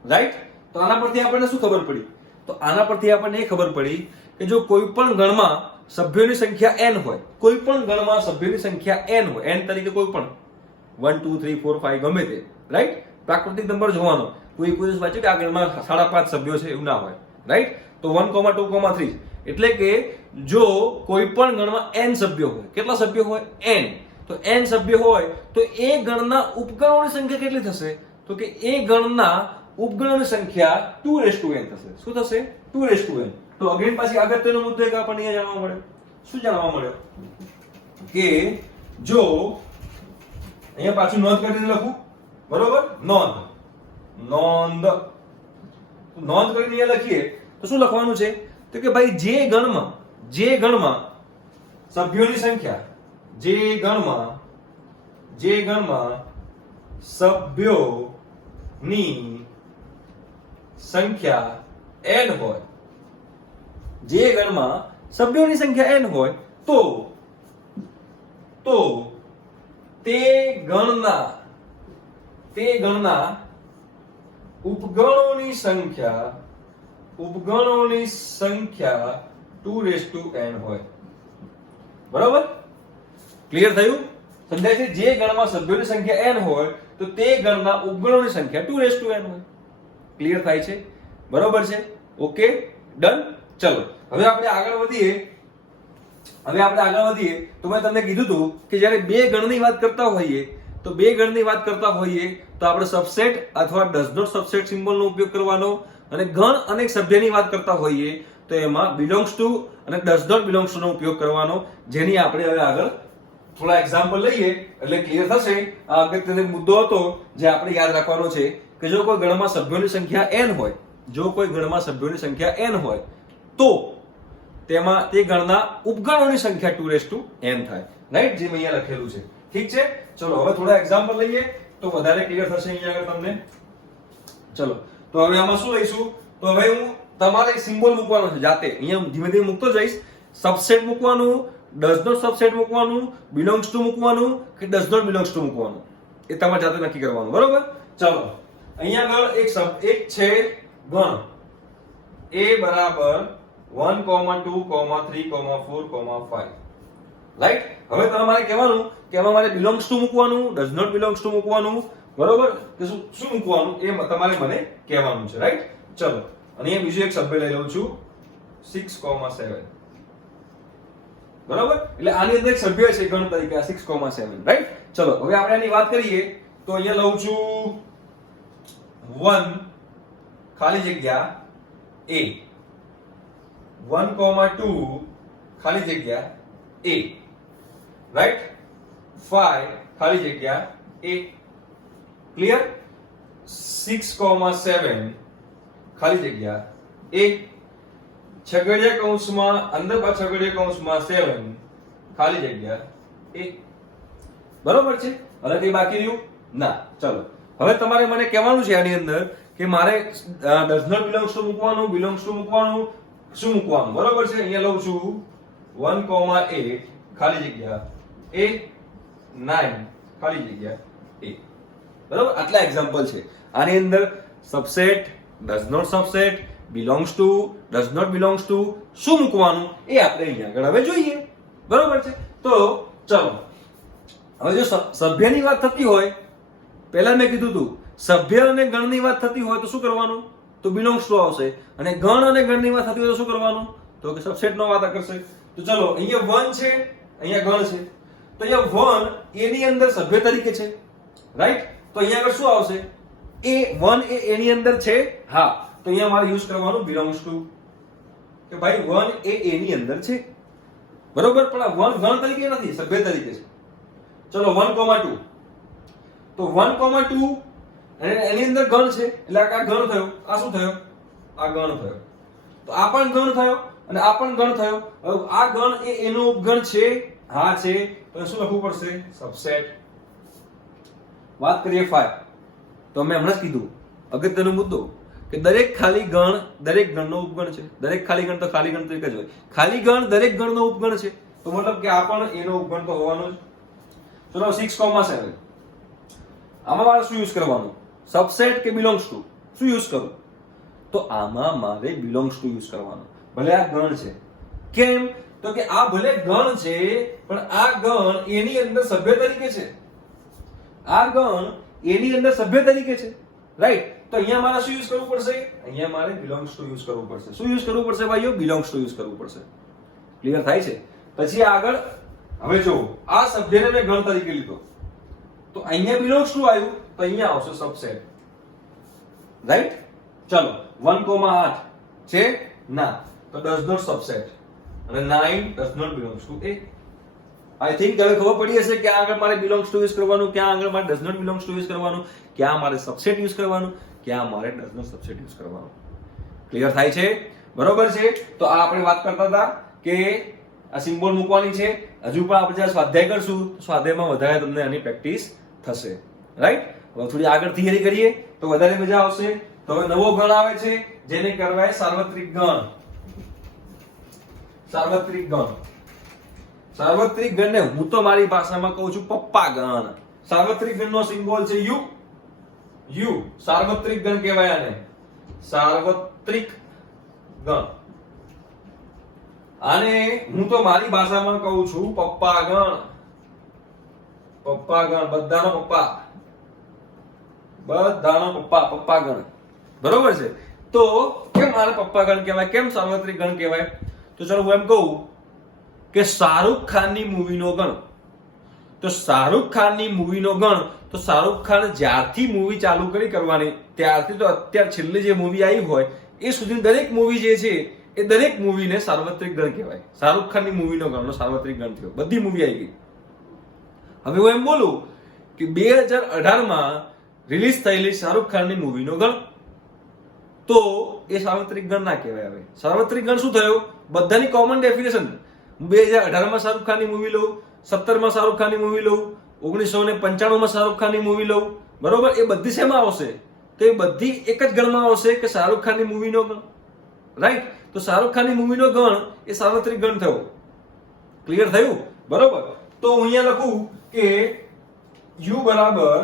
રાઈટ. તો આના પરથી આપણને શું ખબર પડી? તો આના પરથી આપણને એ ખબર પડી કે જો કોઈ પણ ગણમાં સભ્યોની સંખ્યા n હોય, કોઈ પણ ગણમાં સભ્યોની સંખ્યા n હોય, n તરીકે કોઈ પણ 1 2 3 4 5 ગમે તે, રાઈટ. પ્રાકૃતિક નંબર જોવાનો. કોઈ દિવસ વાંચ્યું કે આ ગણમાં 5.5 સભ્યો છે એવું ના હોય, રાઈટ. તો 1,2,3 એટલે કે જો કોઈ પણ ગણમાં n સભ્યો હોય, કેટલા સભ્યો હોય? n. તો n સભ્યો હોય તો એ ગણના ઉપગણોની સંખ્યા કેટલી થશે? તો કે એ ગણના ઉપગણોની સંખ્યા 2n થશે. શું થશે? 2n. તો અગેન પાછી અગત્યનો મુદ્દો એક આપણને અહીંયા જાણવા મળ્યો. શું જાણવા મળ્યો? કે જો અહીંયા પાછું નોંધ કરીને લખું, બરોબર? નોંધ કરીને અહીંયા લખીએ તો શું લખવાનું છે? તો કે ભાઈ જે ગણમાં સભ્યોની સંખ્યા, જે ગણમાં સભ્યોની સંખ્યા n હોય, જે ગણમાં સભ્યોની સંખ્યા n હોય તો તે ગણના ઉપગણોની સંખ્યા ઉપગણોની સંખ્યા 2n હોય. બરાબર? ક્લિયર થયું? સમજાય છે? જે ગણમાં સભ્યોની સંખ્યા n હોય તો તે ગણના ઉપગણોની સંખ્યા 2n હોય. ક્લિયર થાય છે? બરોબર છે? Okay, done. ચલો હવે આપણે આગળ વધીએ. તો મેં તમને કીધું હતું કે જ્યારે બે ગણની વાત કરતા હોઈએ તો આપણે સબસેટ અથવા ડઝ નોટ સબસેટ સિમ્બોલનો ઉપયોગ કરવાનો, અને ગણ અને સભ્યની વાત કરતા હોઈએ તો એમાં બિલોંગ્સ ટુ અને ડઝ નોટ બિલોંગ્સ ટુ નો ઉપયોગ કરવાનો, જેની આપણે હવે આગળ થોડા એક્ઝામ્પલ લઈએ એટલે ક્લિયર થશે. આ અગત્યનો મુદ્દો હતો જે આપણે યાદ રાખવાનો છે કે જો કોઈ ગણમાં સભ્યોની સંખ્યા n હોય તો તેમાં તે ગણના ઉપગણોની સંખ્યા 2n થાય. રાઈટ? જે મેં અહીંયા લખેલું છે. ઠીક છે? ચલો હવે થોડા એક્ઝામ્પલ લઈએ તો વધારે ક્લિયર થશે અહીંયા આગળ તમને. ચલો તો હવે આમાં શું લઈશું? તો હવે હું તમારે સિમ્બોલ મૂકવાનો છે જાતે. અહીંયા ધીમે ધીમે મૂકતો જઈશ. સબસેટ મૂકવાનું, ડઝ નોટ સબસેટ મૂકવાનું, બિલોંગ્સ ટુ મૂકવાનું કે ડઝ નોટ બિલોંગ્સ ટુ મૂકવાનું, એ તમારે જાતે નક્કી કરવાનું. બરોબર? ચલો અહીંયા આગળ એક છે ગણ a બરાબર 1, 2, 3, 4, 5. રાઈટ? હવે તમારે કહેવાનું કે આમાં મારે બિલોંગ્સ ટુ મૂકવાનું, ડઝ નોટ બિલોંગ્સ ટુ મૂકવાનું, બરોબર? કે શું મૂકવાનું એ તમારે મને કહેવાનું છે. રાઈટ? ચલો અને અહીંયા બીજો એક સભ્ય લઈ લઉં છું 6, 7. બરોબર? એટલે આની અંદર એક સભ્ય છે ગણ તરીકે આ 6, 7. રાઈટ? ચલો હવે આપણે આની વાત કરીએ તો અહીંયા લઉં છું 1 ખાલી જગ્યા a, 1, 2 ખાલી જગ્યા a. રાઈટ? 5 ખાલી જગ્યા a. ક્લિયર? 6, 7 ખાલી જગ્યા a. છગડીયા કૌંસમાં અંદર છગડીયા કૌંસમાં 7 ખાલી જગ્યા a. બરોબર છે? હવે કઈ બાકી રહ્યું? ના. ચલો હવે તમારે મને કહેવાનું છે આની અંદર કે મારે ડઝ નોટ બિલોંગ્સ ટુ મૂકવાનું, બિલોંગ્સ ટુ મૂકવાનું, શું મૂકવાનું? બરોબર છે? અહીંયા લઉં છું 1, 8 ખાલી જગ્યા a, 9 ખાલી જગ્યા a. બરોબર? આટલા એક્ઝામ્પલ છે. આની અંદર subset, does not subset, belongs to, does not belongs to, શું મૂકવાનું એ આપણે અહીંયા આગળ હવે જોઈએ. બરોબર છે? તો ચલો હવે જો સભ્યની વાત થતી હોય, પહેલા મેં કીધું હતું સભ્ય અને ગણની વાત થતી હોય તો શું કરવાનું? તો બિલોંગ્સ ટુ આવશે. અને ગણ અને ગણની વાત થતી હોય તો શું કરવાનું? તો કે સબસેટ નો વાત કરશે. તો ચલો અહીંયા 1 છે, અહીંયા ગણ છે. તો અહીંયા 1 એની અંદર સભ્ય તરીકે છે. રાઈટ? તો અહીંયા આગળ શું આવશે? એ 1 એ એની અંદર છે. હા, તો અહીંયા મારે યુઝ કરવાનું બિલોંગ્સ ટુ કે ભાઈ 1 એ એની અંદર છે. બરોબર? પણ આ 1 ગણ તરીકે નથી, સભ્ય તરીકે છે. ચલો 1, 2. તો 1, 2 અને એની અંદર ગણ છે એટલે આ ગણ થયો. આ શું થયો? આ ગણ થયો. તો આ પણ ગણ થયો અને આ પણ ગણ થયો. હવે આ ગણ એ એનો ઉપગણ છે. હા છે. તો શું લખવું પડશે? સબસેટ. વાત કરીએ 5. તો મેં હમણાં જ કીધું અગત્યનો મુદ્દો કે દરેક ખાલી ગણ દરેક ગણનો ઉપગણ છે. દરેક ખાલી ગણ તો ખાલી ગણ તો એક જ હોય. ખાલી ગણ દરેક ગણનો ઉપગણ છે. તો મતલબ કે આ પણ એનો ઉપગણ તો હોવાનો જ. ચલો 6, 7. આમાં મારે શું યુઝ કરવાનું? સબસેટ કે બિલોંગ્સ ટુ? શું યુઝ કરું? તો આમાં મારે બિલોંગ્સ ટુ યુઝ કરવાનું. ભલે આ ગણ છે. કેમ? તો કે આ ભલે ગણ છે પણ આ ગણ એની અંદર સભ્ય તરીકે છે. આ ગણ એની અંદર સભ્ય તરીકે છે. રાઈટ? તો અહીંયા મારે શું યુઝ કરવું પડશે? અહીંયા મારે બિલોંગ્સ ટુ યુઝ કરવું પડશે. શું યુઝ કરવું પડશે ભાઈઓ? બિલોંગ્સ ટુ યુઝ કરવું પડશે. ક્લિયર થાય છે? પછી આગળ હવે જો આ સભ્યને મેં ગણ તરીકે લીધો તો અહીંયા બિલોંગ્સ ટુ આવ્યું તો અહીંયા આવશે સબસેટ. રાઈટ? ચલો 1, 8 છે? ના. તો ડઝ નોટ સબસેટ અને 9 does not belongs to a. I think હવે ખબર પડી હશે ક્યાં આગળ મારે બિલોંગ્સ ટુ યુઝ કરવાનું, ક્યાં આગળ મારે does not belongs to use કરવાનું, ક્યાં મારે સબસેટ યુઝ કરવાનું, ક્યાં મારે ડઝ નોટ સબસેટ યુઝ કરવાનું. ક્લિયર થાય છે? બરોબર છે? તો આ આપણે વાત કરતા હતા કે આ સિમ્બોલ મૂકવાની છે. હજુ પણ આપણે જ્યારે સ્વાધ્યાય કરશું તો સ્વાધ્યાયમાં વધારે તમને આની પ્રેક્ટિસ થશે. રાઈટ? હવે થોડી આગળ થિયરી કરીએ તો વધારે મજા આવશે. તો હવે નવો ગણ આવે છે જેને કહેવાય સાર્વત્રિક ગણ. સાર્વત્રિક ગણ. સાર્વત્રિક ગણને હું તો મારી ભાષામાં કહું છું પપ્પા ગણ. સાર્વત્રિક ગણનો સિમ્બોલ છે યુ. યુ સાર્વત્રિક ગણ કહેવાય આને. સાર્વત્રિક ગણ. આને હું તો મારી ભાષામાં કહું છું પપ્પા ગણ. પપ્પા ગણ, બધાનો પપ્પા, બધાનો પપ્પા, પપ્પા ગણ. બરોબર છે. તો કેમ આને પપ્પા ગણ કહેવાય, કેમ સાર્વત્રિક ગણ કહેવાય? તો ચાલો હું એમ કહું કે શાહરુખ ખાનની મૂવીનો ગણ. તો શાહરુખ ખાનની મૂવીનો ગણ, તો શાહરુખ ખાન જ્યારથી મૂવી ચાલુ કરવાની ત્યારથી તો અત્યાર છેલ્લી જે મૂવી આવી હોય એ સુધી દરેક મૂવી જે છે એ દરેક મૂવીને સાર્વત્રિક ગણ કહેવાય. શાહરુખ ખાનની મૂવીનો ગણનો સાર્વત્રિક ગણ થયો, બધી મૂવી આવી ગઈ. હવે હું એમ બોલું કે 2018માં રિલીઝ થયેલી શાહરુખ ખાનની મૂવીનો ગણ, તો એ સાર્વત્રિક ગણ ના કહેવાય. હવે સાર્વત્રિક ગણ શું થયો? બધાની કોમન ડેફિનેશન. 2018માં શાહરુખ ખાનની મૂવી લઉં, 17માં શાહરુખ ખાનની મૂવી લઉં, 1995માં શાહરુખ ખાનની મૂવી લઉં, બરોબર, એ બધી શેમાં આવશે? તો એ બધી એક જ ગણમાં આવશે કે શાહરુખ ખાનની મૂવીનો ગણ. રાઈટ? તો શાહરુખ ખાનની મૂવીનો ગણ એ સાર્વત્રિક ગણ થયો. ક્લિયર થયું? બરોબર. તો હું અહીંયા લખું કે યુ બરાબર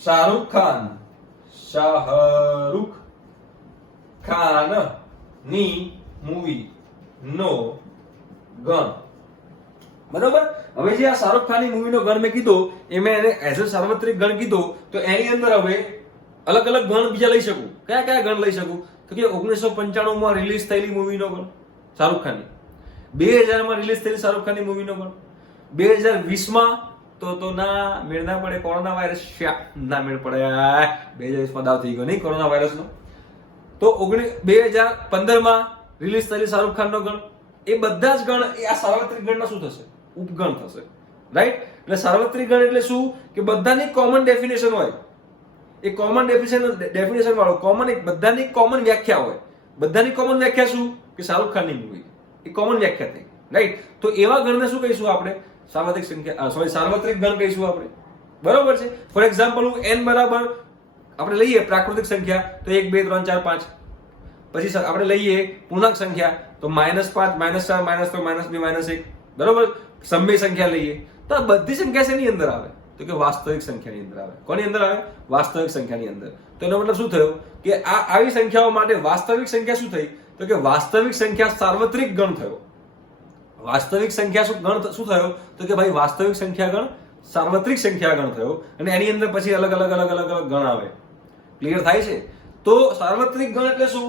શાહરુખ ખાન, શાહરુખ ખાન ની મૂવી નો ગણ. બરોબર. હવે જે આ શાહરુખ ખાનની મૂવીનો ગણ મેં કીધો એ મેં એને એઝ અ સાર્વત્રિક ગણ કીધો, તો એની અંદર હવે અલગ અલગ ગણ બીજા લઈ શકું. કયા કયા ગણ લઈ શકું? તો કે 1995માં રિલીઝ થયેલી મૂવીનો ગણ શાહરુખ ખાનની, 2000માં રિલીઝ થયેલી શાહરુખ ખાનની મૂવીનો ગણ, 2020માં તો ના મેળ ના પડે, કોરોના વાયરસ ના મેળ પડે, 2020માં દાવ થઈ ગયો નહીં કોરોના વાયરસનો. તો 2015માં રિલીઝ થયેલી શાહરુખ ખાનનો ગણ, એ બધા જ ગણ એ આ સાર્વત્રિક ગણના શું થશે? ઉપગણ થશે. રાઈટ? એટલે સાર્વત્રિક ગણ એટલે શું કે બધાની કોમન ડેફિનેશન હોય, એ કોમન ડેફિનેશન વાળો કોમન, એક બધાની કોમન વ્યાખ્યા હોય. બધાની કોમન વ્યાખ્યા શું કે શાહરુખ ખાનની મૂવી, એ કોમન વ્યાખ્યા થઈ. રાઈટ? તો એવા ગણને શું કહીશું આપણે? સાર્વત્રિક સંખ્યા, સાર્વત્રિક ગણ કહીશું આપણે. બરોબર છે. ફોર એક્ઝામ્પલ હું n બરાબર આપણે લઈએ પ્રાકૃતિક સંખ્યા તો 1 2 3 4 5, પછી આપણે લઈએ પૂર્ણાંક સંખ્યા તો -5 -4 -3 -2 -1, બરોબર. સમય સંખ્યા લઈએ તો આ બધી સંખ્યા શેની અંદર આવે? તો કે વાસ્તવિક સંખ્યાની અંદર આવે. કોની અંદર આવે? વાસ્તવિક સંખ્યાની અંદર. તો એનો મતલબ શું થયો કે આ આવી સંખ્યાઓ માટે વાસ્તવિક સંખ્યા શું થઈ? તો કે વાસ્તવિક સંખ્યા સાર્વત્રિક ગણ થયો. વાસ્તવિક સંખ્યા શું થયો? તો કે ભાઈ વાસ્તવિક સંખ્યા ગણ સાર્વત્રિક સંખ્યા ગણ થયો. અને એની અંદર પછી અલગ અલગ ગણ આવે. ક્લિયર થાય છે? તો સાર્વત્રિક ગણ એટલે શું?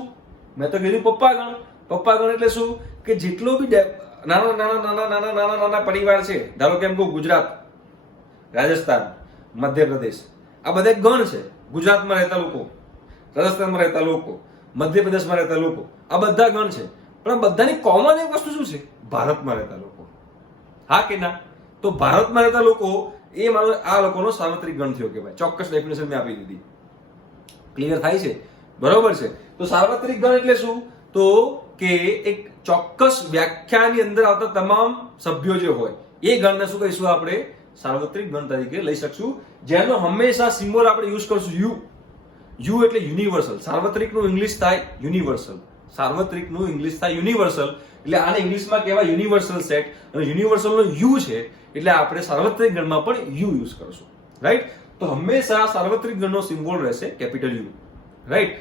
મેં તો કીધું પપ્પા ગણ. પપ્પા ગણ એટલે શું કે જેટલો બી નાના પરિવાર છે, ધારો કે એમ કહું ગુજરાત, રાજસ્થાન, મધ્યપ્રદેશ, આ બધા ગણ છે. ગુજરાતમાં રહેતા લોકો, રાજસ્થાનમાં રહેતા લોકો, મધ્યપ્રદેશમાં રહેતા લોકો, આ બધા ગણ છે. પણ આ બધાની કોમન એક વસ્તુ શું છે? ભારતમાં રહેતા લોકો. હા કે ના? તો ભારતમાં રહેતા લોકો એ મારો આ લોકોનો સાર્વત્રિક ગણ થયો કહેવાય. ચોક્કસ ડેફિનેશન મેં આપી દીધી. ક્લિયર થાય છે? બરોબર છે. તો સાર્વત્રિક ગણ એટલે શું? તો કે એક ચોક્કસ વ્યાખ્યાની અંદર આવતા તમામ સભ્યો જે હોય એ ગણને શું કહીશું આપણે? સાર્વત્રિક ગણ તરીકે લઈ શકશું, જેનો હંમેશા સિમ્બોલ આપણે યુઝ કરશું યુ. યુ એટલે યુનિવર્સલ. સાર્વત્રિકનું ઇંગ્લિશ થાય યુનિવર્સલ. સાર્વત્રિકનું ઇંગ્લિશ થાય યુનિવર્સલ. એટલે આને ઇંગ્લિશમાં કહેવાય યુનિવર્સલ સેટ, અને યુનિવર્સલનો યુ છે એટલે આપણે સાર્વત્રિક ગણમાં પણ યુ યુઝ કરશું. રાઈટ? તો હંમેશા સાર્વત્રિક ગણનો સિમ્બોલ રહેશે કેપિટલ યુ. રાઈટ?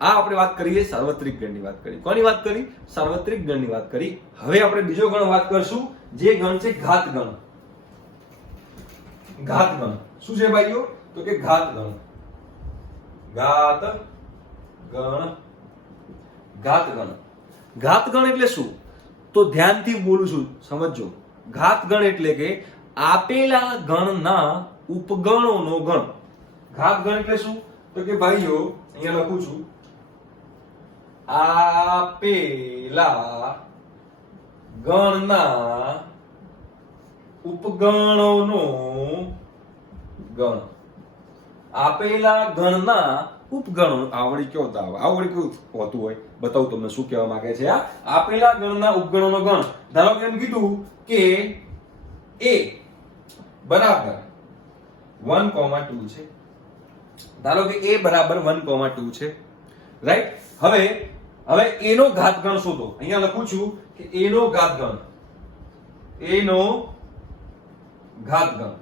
આ આપણે વાત કરીએ સાર્વત્રિક ગણની વાત કરી. કોની વાત કરી? સાર્વત્રિક ગણની વાત કરી. હવે આપણે બીજો ગણ વાત કરશું, જે ગણ છે ઘાત ગણ. ઘાત ગણ શું છે ભાઈઓ? તો કે ઘાત ગણ. ઘાત ગણ. ઘાત ગણ. ઘાત ગણ એટલે શું? તો ધ્યાનથી બોલું છું, સમજજો. ઘાત ગણ એટલે કે આપેલા ગણના ઉપગણોનો ગણ. ઘાત ગણ એટલે શું? તો કે ભાઈઓ અહીંયા લખું છું, આપેલા ગણના ઉપગણોનો ગણ. આપેલા ગણના ઉપગણો. આવડી કેવો દાવ, આવડી કેવું હોતું હોય બતાવું તમને શું કહેવા માંગે છે. આ આપેલા ગણના ઉપગણોનો ગણ. ધારો કે એમ કીધું કે a બરાબર 1,2 છે. ધારો કે a બરાબર 1,2 છે. રાઈટ? હવે એનો ઘાત ગણ શોધો. અહીંયા લખું છું કે એનો ઘાત ગણ. એનો ઘાત ગણ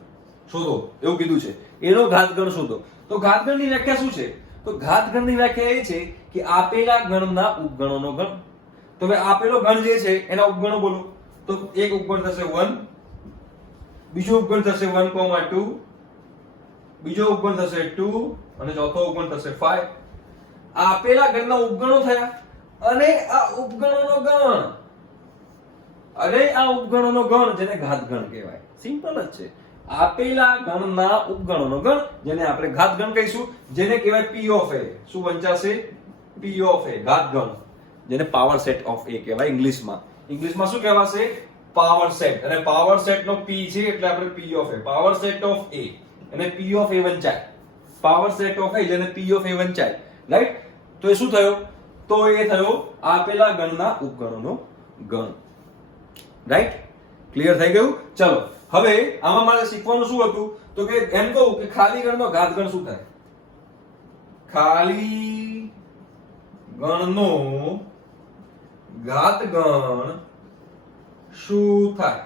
શોધો એવું કીધું છે. એનો ઘાત ગણ શોધો. તો ઘાત ગણની વ્યાખ્યા શું છે? તો ઘાત ગણની વ્યાખ્યા એ છે કે આપેલા ગણના ઉપગણોનો ગણ. તો હવે આપેલો ગણ જે છે એના ઉપગણો બોલો. તો એક ઉપગણ થશે 1, બીજો ઉપગણ થશે 1,2, બીજો ઉપગણ થશે 2 અને ચોથો ઉપગણ થશે 5. આપેલા ગણના ઉપગણો થયા અને આ ઉપગણોનો ગણ, અને આ ઉપગણોનો ગણ જેને ઘાતગણ કહેવાય. સિમ્પલ જ છે. આપેલા ગણના ઉપગણોનો ગણ જેને આપણે ઘાતગણ કહીશું, જેને કહેવાય p ઓફ a. શું વંચાશે? p ઓફ a, ઘાતગણ, જેને પાવર સેટ ઓફ a કહેવાય ઇંગ્લિશમાં. ઇંગ્લિશમાં શું કહેવાશે? Power set. અને પાવર સેટ નો p છે એટલે આપણે p of a, power set of a અને p ઓફ a વંચાય. પાવર સેટ ઓફ a જેને p ઓફ a વંચાય, રાઈટ? તો એ શું થયો? તો એ થયો આપેલા ગણના ઉપગણોનો ગણ. રાઈટ? ક્લિયર થઈ ગયું? ચલો હવે આમાં મારે શીખવાનું શું હતું? તો કે એમ કહું કે ખાલી ગણનો ઘાતગણ શું થાય? ખાલી ગણનો ઘાતગણ શું થાય?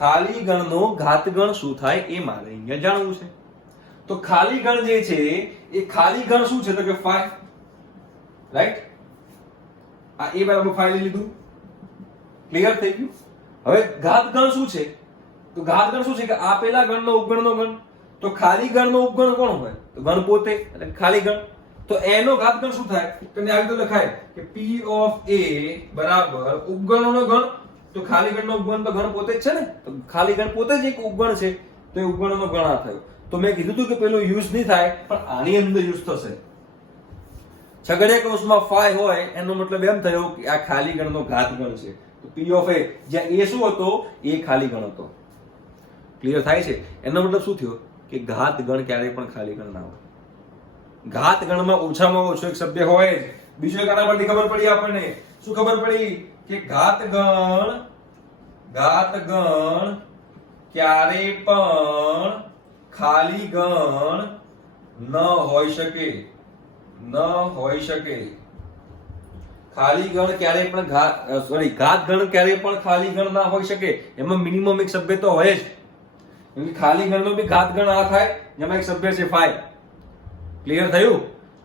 ખાલી ગણનો ઘાતગણ શું થાય એ મારે અહીંયા જાણવું છે. તો ખાલી ગણ જે છે એ ખાલી ગણ શું છે? તો કે 5. રાઈટ? આ a બરાબર 5 લઈ લીધું. ક્લિયર થઈ ગયું? હવે ઘાતગણ શું છે? તો ઘાતગણ શું છે કે આપેલા ગણનો ઉપગણનો ગણ. તો ખાલી ગણનો ઉપગણ કોણ હોય? તો ગણ પોતે, એટલે ખાલી ગણ. તો એનો ઘાતગણ શું થાય? તો આવી રીતે લખાય કે p ઓફ a બરાબર ઉપગણોનો ગણ. તો ખાલી ગણનો ઉપગણ તો ગણ પોતે જ છે ને, તો ખાલી ગણ પોતે જ એક ઉપગણ છે, તો એ ઉપગણોનો ગણ આ થયો. તો મેં કીધું હતું કે પેલું યુઝ નહીં થાય, પણ આની અંદર યુઝ થશે. છગડીયા કૌંસમાં 5 હોય એનો મતલબ એમ થયો કે આ ખાલી ગણનો ઘાતગણ છે. તો p ઓફ a જ્યાં a શું હતો? એ ખાલી ગણ હતો. ક્લિયર થાય છે? એનો મતલબ શું થયો કે ઘાતગણ ક્યારેય પણ ખાલી ગણ ના હોય. ઘાતગણમાં ઓછામાં ઓછો એક સભ્ય હોય જ. બીજો એક આના પરથી ખબર પડી આપણને. શું ખબર પડી? કે ઘાતગણ ક્યારે પણ ખાલી ગણ ન હોઈ શકે. ન હોઈ શકે. ખાલી ગણ ક્યારે પણ ઘાતગણ ક્યારે પણ ખાલી ગણ ના હોઈ શકે. એમાં મિનિમમ એક સભ્ય તો હોય જ. ખાલી ગણનો બી ઘાતગણ આ થાય જેમાં એક સભ્ય છે 5. ક્લિયર થયું?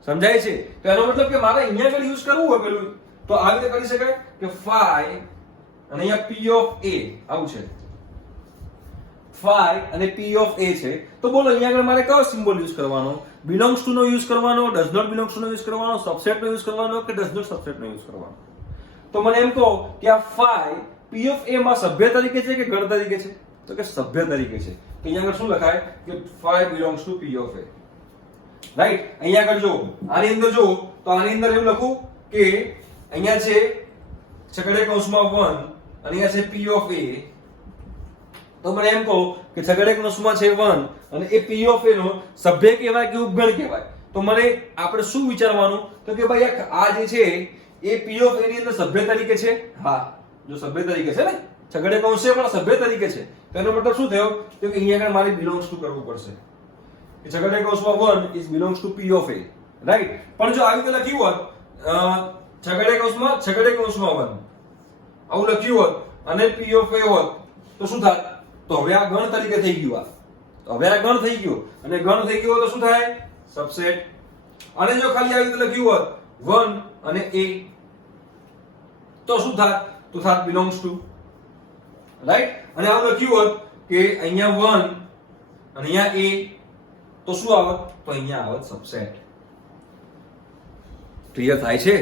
સમજાય છે? તો એનો મતલબ કે મારે અહીંયા આગળ યુઝ કરવું હોય પેલું, તો આવી રીતે કરી શકાય કે 5 અને અહીંયા p ઓફ a આવું છે. 5 અને p ઓફ a છે. તો બોલો અહીંયા આગળ મારે કયો સિમ્બોલ યુઝ કરવાનો? બિલોંગ્સ ટુ નો યુઝ કરવાનો, ડઝ નોટ બિલોંગ્સ ટુ નો યુઝ કરવાનો, સબસેટ નો યુઝ કરવાનો કે ડઝ નોટ સબસેટ નો યુઝ કરવાનો? તો મને એમ કહો કે આ 5 p ઓફ a માં સભ્ય તરીકે છે કે ગણ તરીકે છે? તો કે સભ્ય તરીકે છે. તો અહીંયા આગળ શું લખાય કે 5 belongs to p of a. Right? અહીંયા આગળ જો આની અંદર જો, તો આની અંદર એવું લખું કે અહીંયા છે છગડીયા કૌંસમાં 1 અને અહીંયા છે p ઓફ a. તો મને એમ કહો કે છગડીયા કૌંસમાં છે 1 અને એ p ઓફ a નો સભ્ય કહેવાય કે ઉપગણ કહેવાય? તો મને આપણે શું વિચારવાનું? તો કે ભાઈ આ જે છે એ p ઓફ a ની અંદર સભ્ય તરીકે છે. હા, જો સભ્ય તરીકે છે ને, છગડીયા કૌંસ છે પણ સભ્ય તરીકે છે. તો એનો મતલબ શું થયો? તો કે અહીંયા આગળ મારે બિલોંગ્સ ટુ કરવું પડશે. કે છગડીયા કૌંસમાં 1 is belongs to p of a. Right? પણ જો આવી રીતે લખ્યું હોત છગડીયા કૌંસમાં 1 આવું લખ્યું હોત અને p ઓફ a હોત તો શું થાત? તો હવે આ ગણ તરીકે થઈ ગયું. તો હવે આ ગણ થઈ ગયો અને ગણ થઈ ગયો તો શું થાય? સબસેટ. અને જો ખાલી આવી રીતે લખ્યું હોત 1 અને a તો શું થાત? તો થાત બિલોંગ્સ ટુ. રાઈટ? અને આવું લખ્યું હોત કે અહીંયા 1 અને અહીંયા a તો શું આવત? તો અહીંયા આવત સબસેટ. ક્લિયર થાય છે?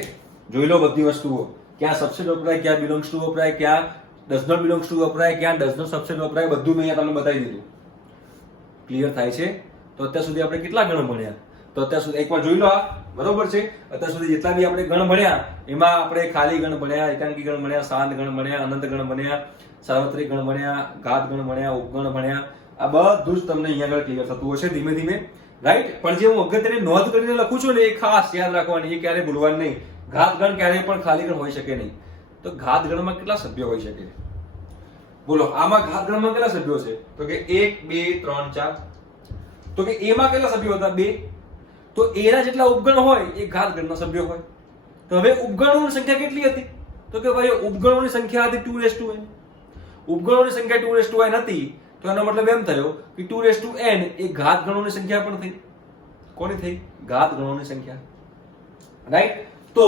જોઈ લો બધી વસ્તુઓ. ક્યાં સબસેટ વપરાય, ક્યાં બિલોંગ્સ ટુ વપરાય, ક્યાં ડઝ નોટ બિલોંગ્સ ટુ વપરાય, ક્યાં ડઝ નોટ સબસેટ વપરાય, બધું મેં અહીંયા તમને બતાવી દીધું. ક્લિયર થાય છે? તો અત્યાર સુધી આપણે કેટલા ગણ ભણ્યા? તો અત્યાર સુધી એકવાર જોઈ લો. આ બરોબર છે? અત્યાર સુધી જેટલા બી આપણે ગણ ભણ્યા એમાં આપણે ખાલી ગણ ભણ્યા, એકાંકી ગણ ભણ્યા, શાંત ગણ ભણ્યા, અનંત ગણ ભણ્યા, સાર્વત્રિક ગણ ભણ્યા, ઘાત ગણ ભણ્યા, ઉપગણ ભણ્યા. આ બધું જ તમને અહીંયા આગળ ક્લિયર થતું હશે ધીમે ધીમે. રાઈટ? પણ જે હું અગત્યની નોંધ કરીને લખું છું ને એ ખાસ યાદ રાખવાની, એ ક્યારેય ભૂલવાનું નહીં. ઘાત ગણ ક્યારેય પણ ખાલી ગણ હોઈ શકે નહીં. તો ઘાત ગણમાં કેટલા સભ્યો હોઈ શકે? બોલો, આમાં ઘાત ગણમાં કેટલા સભ્યો છે? તો કે 1 2 3 4. તો કે a માં કેટલા સભ્યો હતા? 2. તો a ના જેટલા ઉપગણ હોય એ ઘાત ગણના સભ્યો હોય. તો હવે ઉપગણોની સંખ્યા કેટલી હતી? તો કે ભાઈ ઉપગણોની સંખ્યા હતી 2n. ઉપગણોની સંખ્યા 2n હતી તો એનો મતલબ એમ થયો કે 2n એ ઘાત ગણોની સંખ્યા પણ થઈ. કોની થઈ? ઘાત ગણોની સંખ્યા. રાઈટ? તો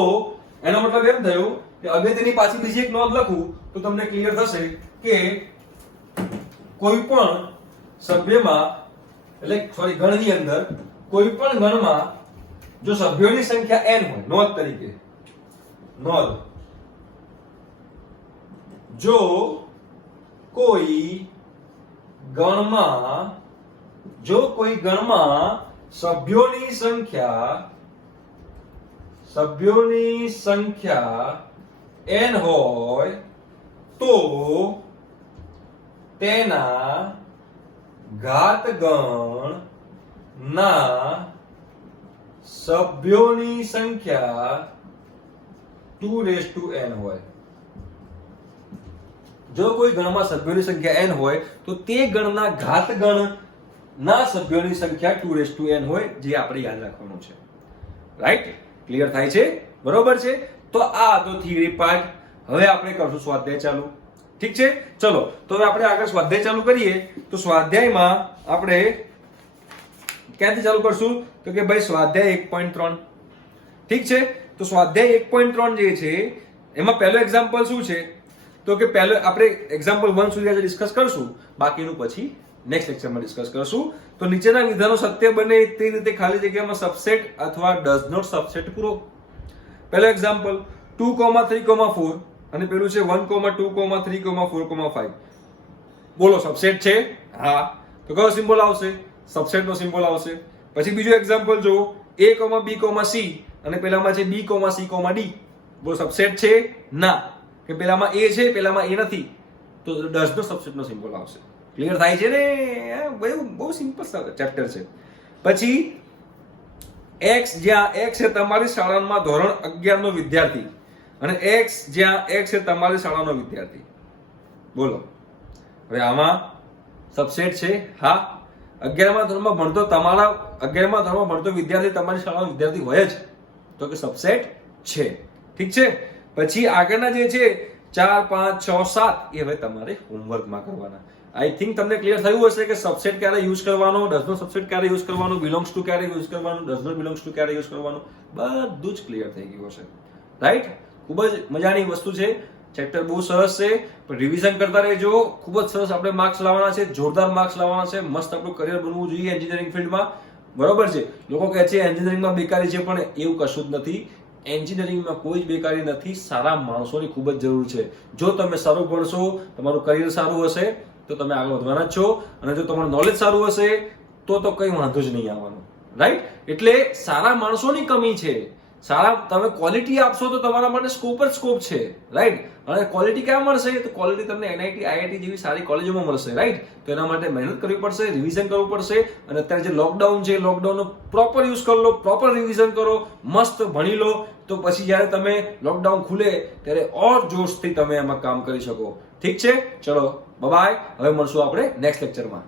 એનો મતલબ એમ થયો કે અગત્યની પાછી બીજી એક નોંધ લખું તો તમને ક્લિયર થશે કે કોઈ પણ સભ્યમાં એટલે સોરી ગણની અંદર કોઈ પણ ગણમાં જો સભ્યોની સંખ્યા n હોય, નોંધ તરીકે નોંધ, જો કોઈ ગણમાં સભ્યોની સંખ્યા n હોય તો તેના ઘાતગણના સભ્યોની સંખ્યા 2n હોય. જો કોઈ ગણમાં સભ્યોની સંખ્યા n હોય તો તે ગણના ઘાતગણના સભ્યોની સંખ્યા 2n હોય, જે આપણે યાદ રાખવાનું છે. રાઈટ? ક્લિયર થાય છે? બરોબર છે? તો આ તો થિયરી પાર્ટ. હવે આપણે કરશું સ્વાધ્યાય ચાલુ. ઠીક છે? ચલો તો હવે આપણે આગળ સ્વાધ્યાય ચાલુ કરીએ. તો સ્વાધ્યાયમાં આપણે ક્યાંથી ચાલુ કરશું? તો કે ભાઈ સ્વાધ્યાય 1.3. ઠીક છે? તો સ્વાધ્યાય 1.3 જે છે એમાં પહેલો એક્ઝામ્પલ શું છે? તો કે પહેલો આપણે એક્ઝામ્પલ 1 સુધી આજે ડિસ્કસ કરશું, બાકીનું પછી નેક્સ્ટ લેક્ચરમાં ડિસ્કસ કરશું. તો નીચેના વિધાનો સત્ય બને તે રીતે ખાલી જગ્યામાં સબસેટ અથવા ડઝ નોટ સબસેટ પૂરો. પહેલો એક્ઝામ્પલ 2, 3, 4 અને પેલું છે 1, 2, 3, 4, 5. બોલો સબસેટ છે? હા. તો કયો સિમ્બોલ આવશે? સબસેટનો સિમ્બોલ આવશે. પછી બીજું એક્ઝામ્પલ જો a, b, c અને પેલામાં છે b, c, d. બોલો સબસેટ છે? ના. કે પેલામાં a છે, પેલામાં a નથી, તો ડઝ નો સબસેટનો સિમ્બોલ આવશે. ક્લિયર થાય છે ને? બહુ સિમ્પલ ચેપ્ટર છે. પછી x જ્યાં x છે તમારી શાળામાં ધોરણ 11 નો વિદ્યાર્થી અને x જ્યાં x છે તમારી શાળાનો વિદ્યાર્થી. બોલો હવે આમાં સબસેટ છે? હા. 11મા ધોરણમાં ભણતો તમારા 11મા ધોરણમાં ભણતો વિદ્યાર્થી તમારી શાળાનો વિદ્યાર્થી હોય જ, તો કે સબસેટ છે. ઠીક છે? પછી આગળના જે છે 4, 5, 6, 7 એ હવે તમારે હોમવર્કમાં કરવાના. આઈ થિંક તમને ક્લિયર થયું હશે કે સબસેટ ક્યારે યુઝ કરવાનો, ડઝ નો સબસેટ ક્યારે યુઝ કરવાનો, બિલોંગ્સ ટુ ક્યારે યુઝ કરવાનો, ડઝ નોટ બિલોંગ્સ ટુ ક્યારે યુઝ કરવાનો, બધું જ ક્લિયર થઈ ગયું હશે. રાઈટ? ખૂબ જ મજાની વસ્તુ છે. ચેપ્ટર બહુ સરસ છે, પણ રિવિઝન કરતા રહેજો. ખૂબ જ સરસ આપણે માર્ક્સ લાવવાના છે, જોરદાર માર્ક્સ લાવવાના છે. મસ્ત આપણું કરિયર બનવું જોઈએ એન્જિનિયરિંગ ફિલ્ડમાં. બરોબર છે? લોકો કહે છે એન્જિનિયરિંગમાં બેકારી છે, પણ એવું કશું જ નથી. એન્જિનિયરિંગમાં કોઈ જ બેકારી નથી. સારા માણસોની ખૂબ જ જરૂર છે. જો તમે સારું ભણશો, તમારું કરિયર સારું હશે તો તમે આગળ વધવાના જ છો, અને જો તમારું નોલેજ સારું હશે તો કઈ વાંધો જ નહીં આવવાનો. રાઈટ? એટલે સારા માણસોની કમી છે. સારા તમે ક્વોલિટી આપશો તો તમારા માટે સ્કોપ જ સ્કોપ છે. રાઈટ? અને ક્વોલિટી ક્યાં મળશે? તો ક્વોલિટી તમને NIT, IIT જેવી સારી કોલેજોમાં મળશે. રાઈટ? તો એના માટે મહેનત કરવી પડશે, રિવિઝન કરવું પડશે. અને અત્યારે જે લોકડાઉન છે, લોકડાઉનનો પ્રોપર યુઝ કરી લો, પ્રોપર રિવિઝન કરો, મસ્ત ભણી લો, તો પછી જ્યારે તમે લોકડાઉન ખુલે ત્યારે ઓર જોશથી તમે એમાં કામ કરી શકો. ઠીક છે? ચલો બાય. હવે મળશું આપણે નેક્સ્ટ લેક્ચરમાં.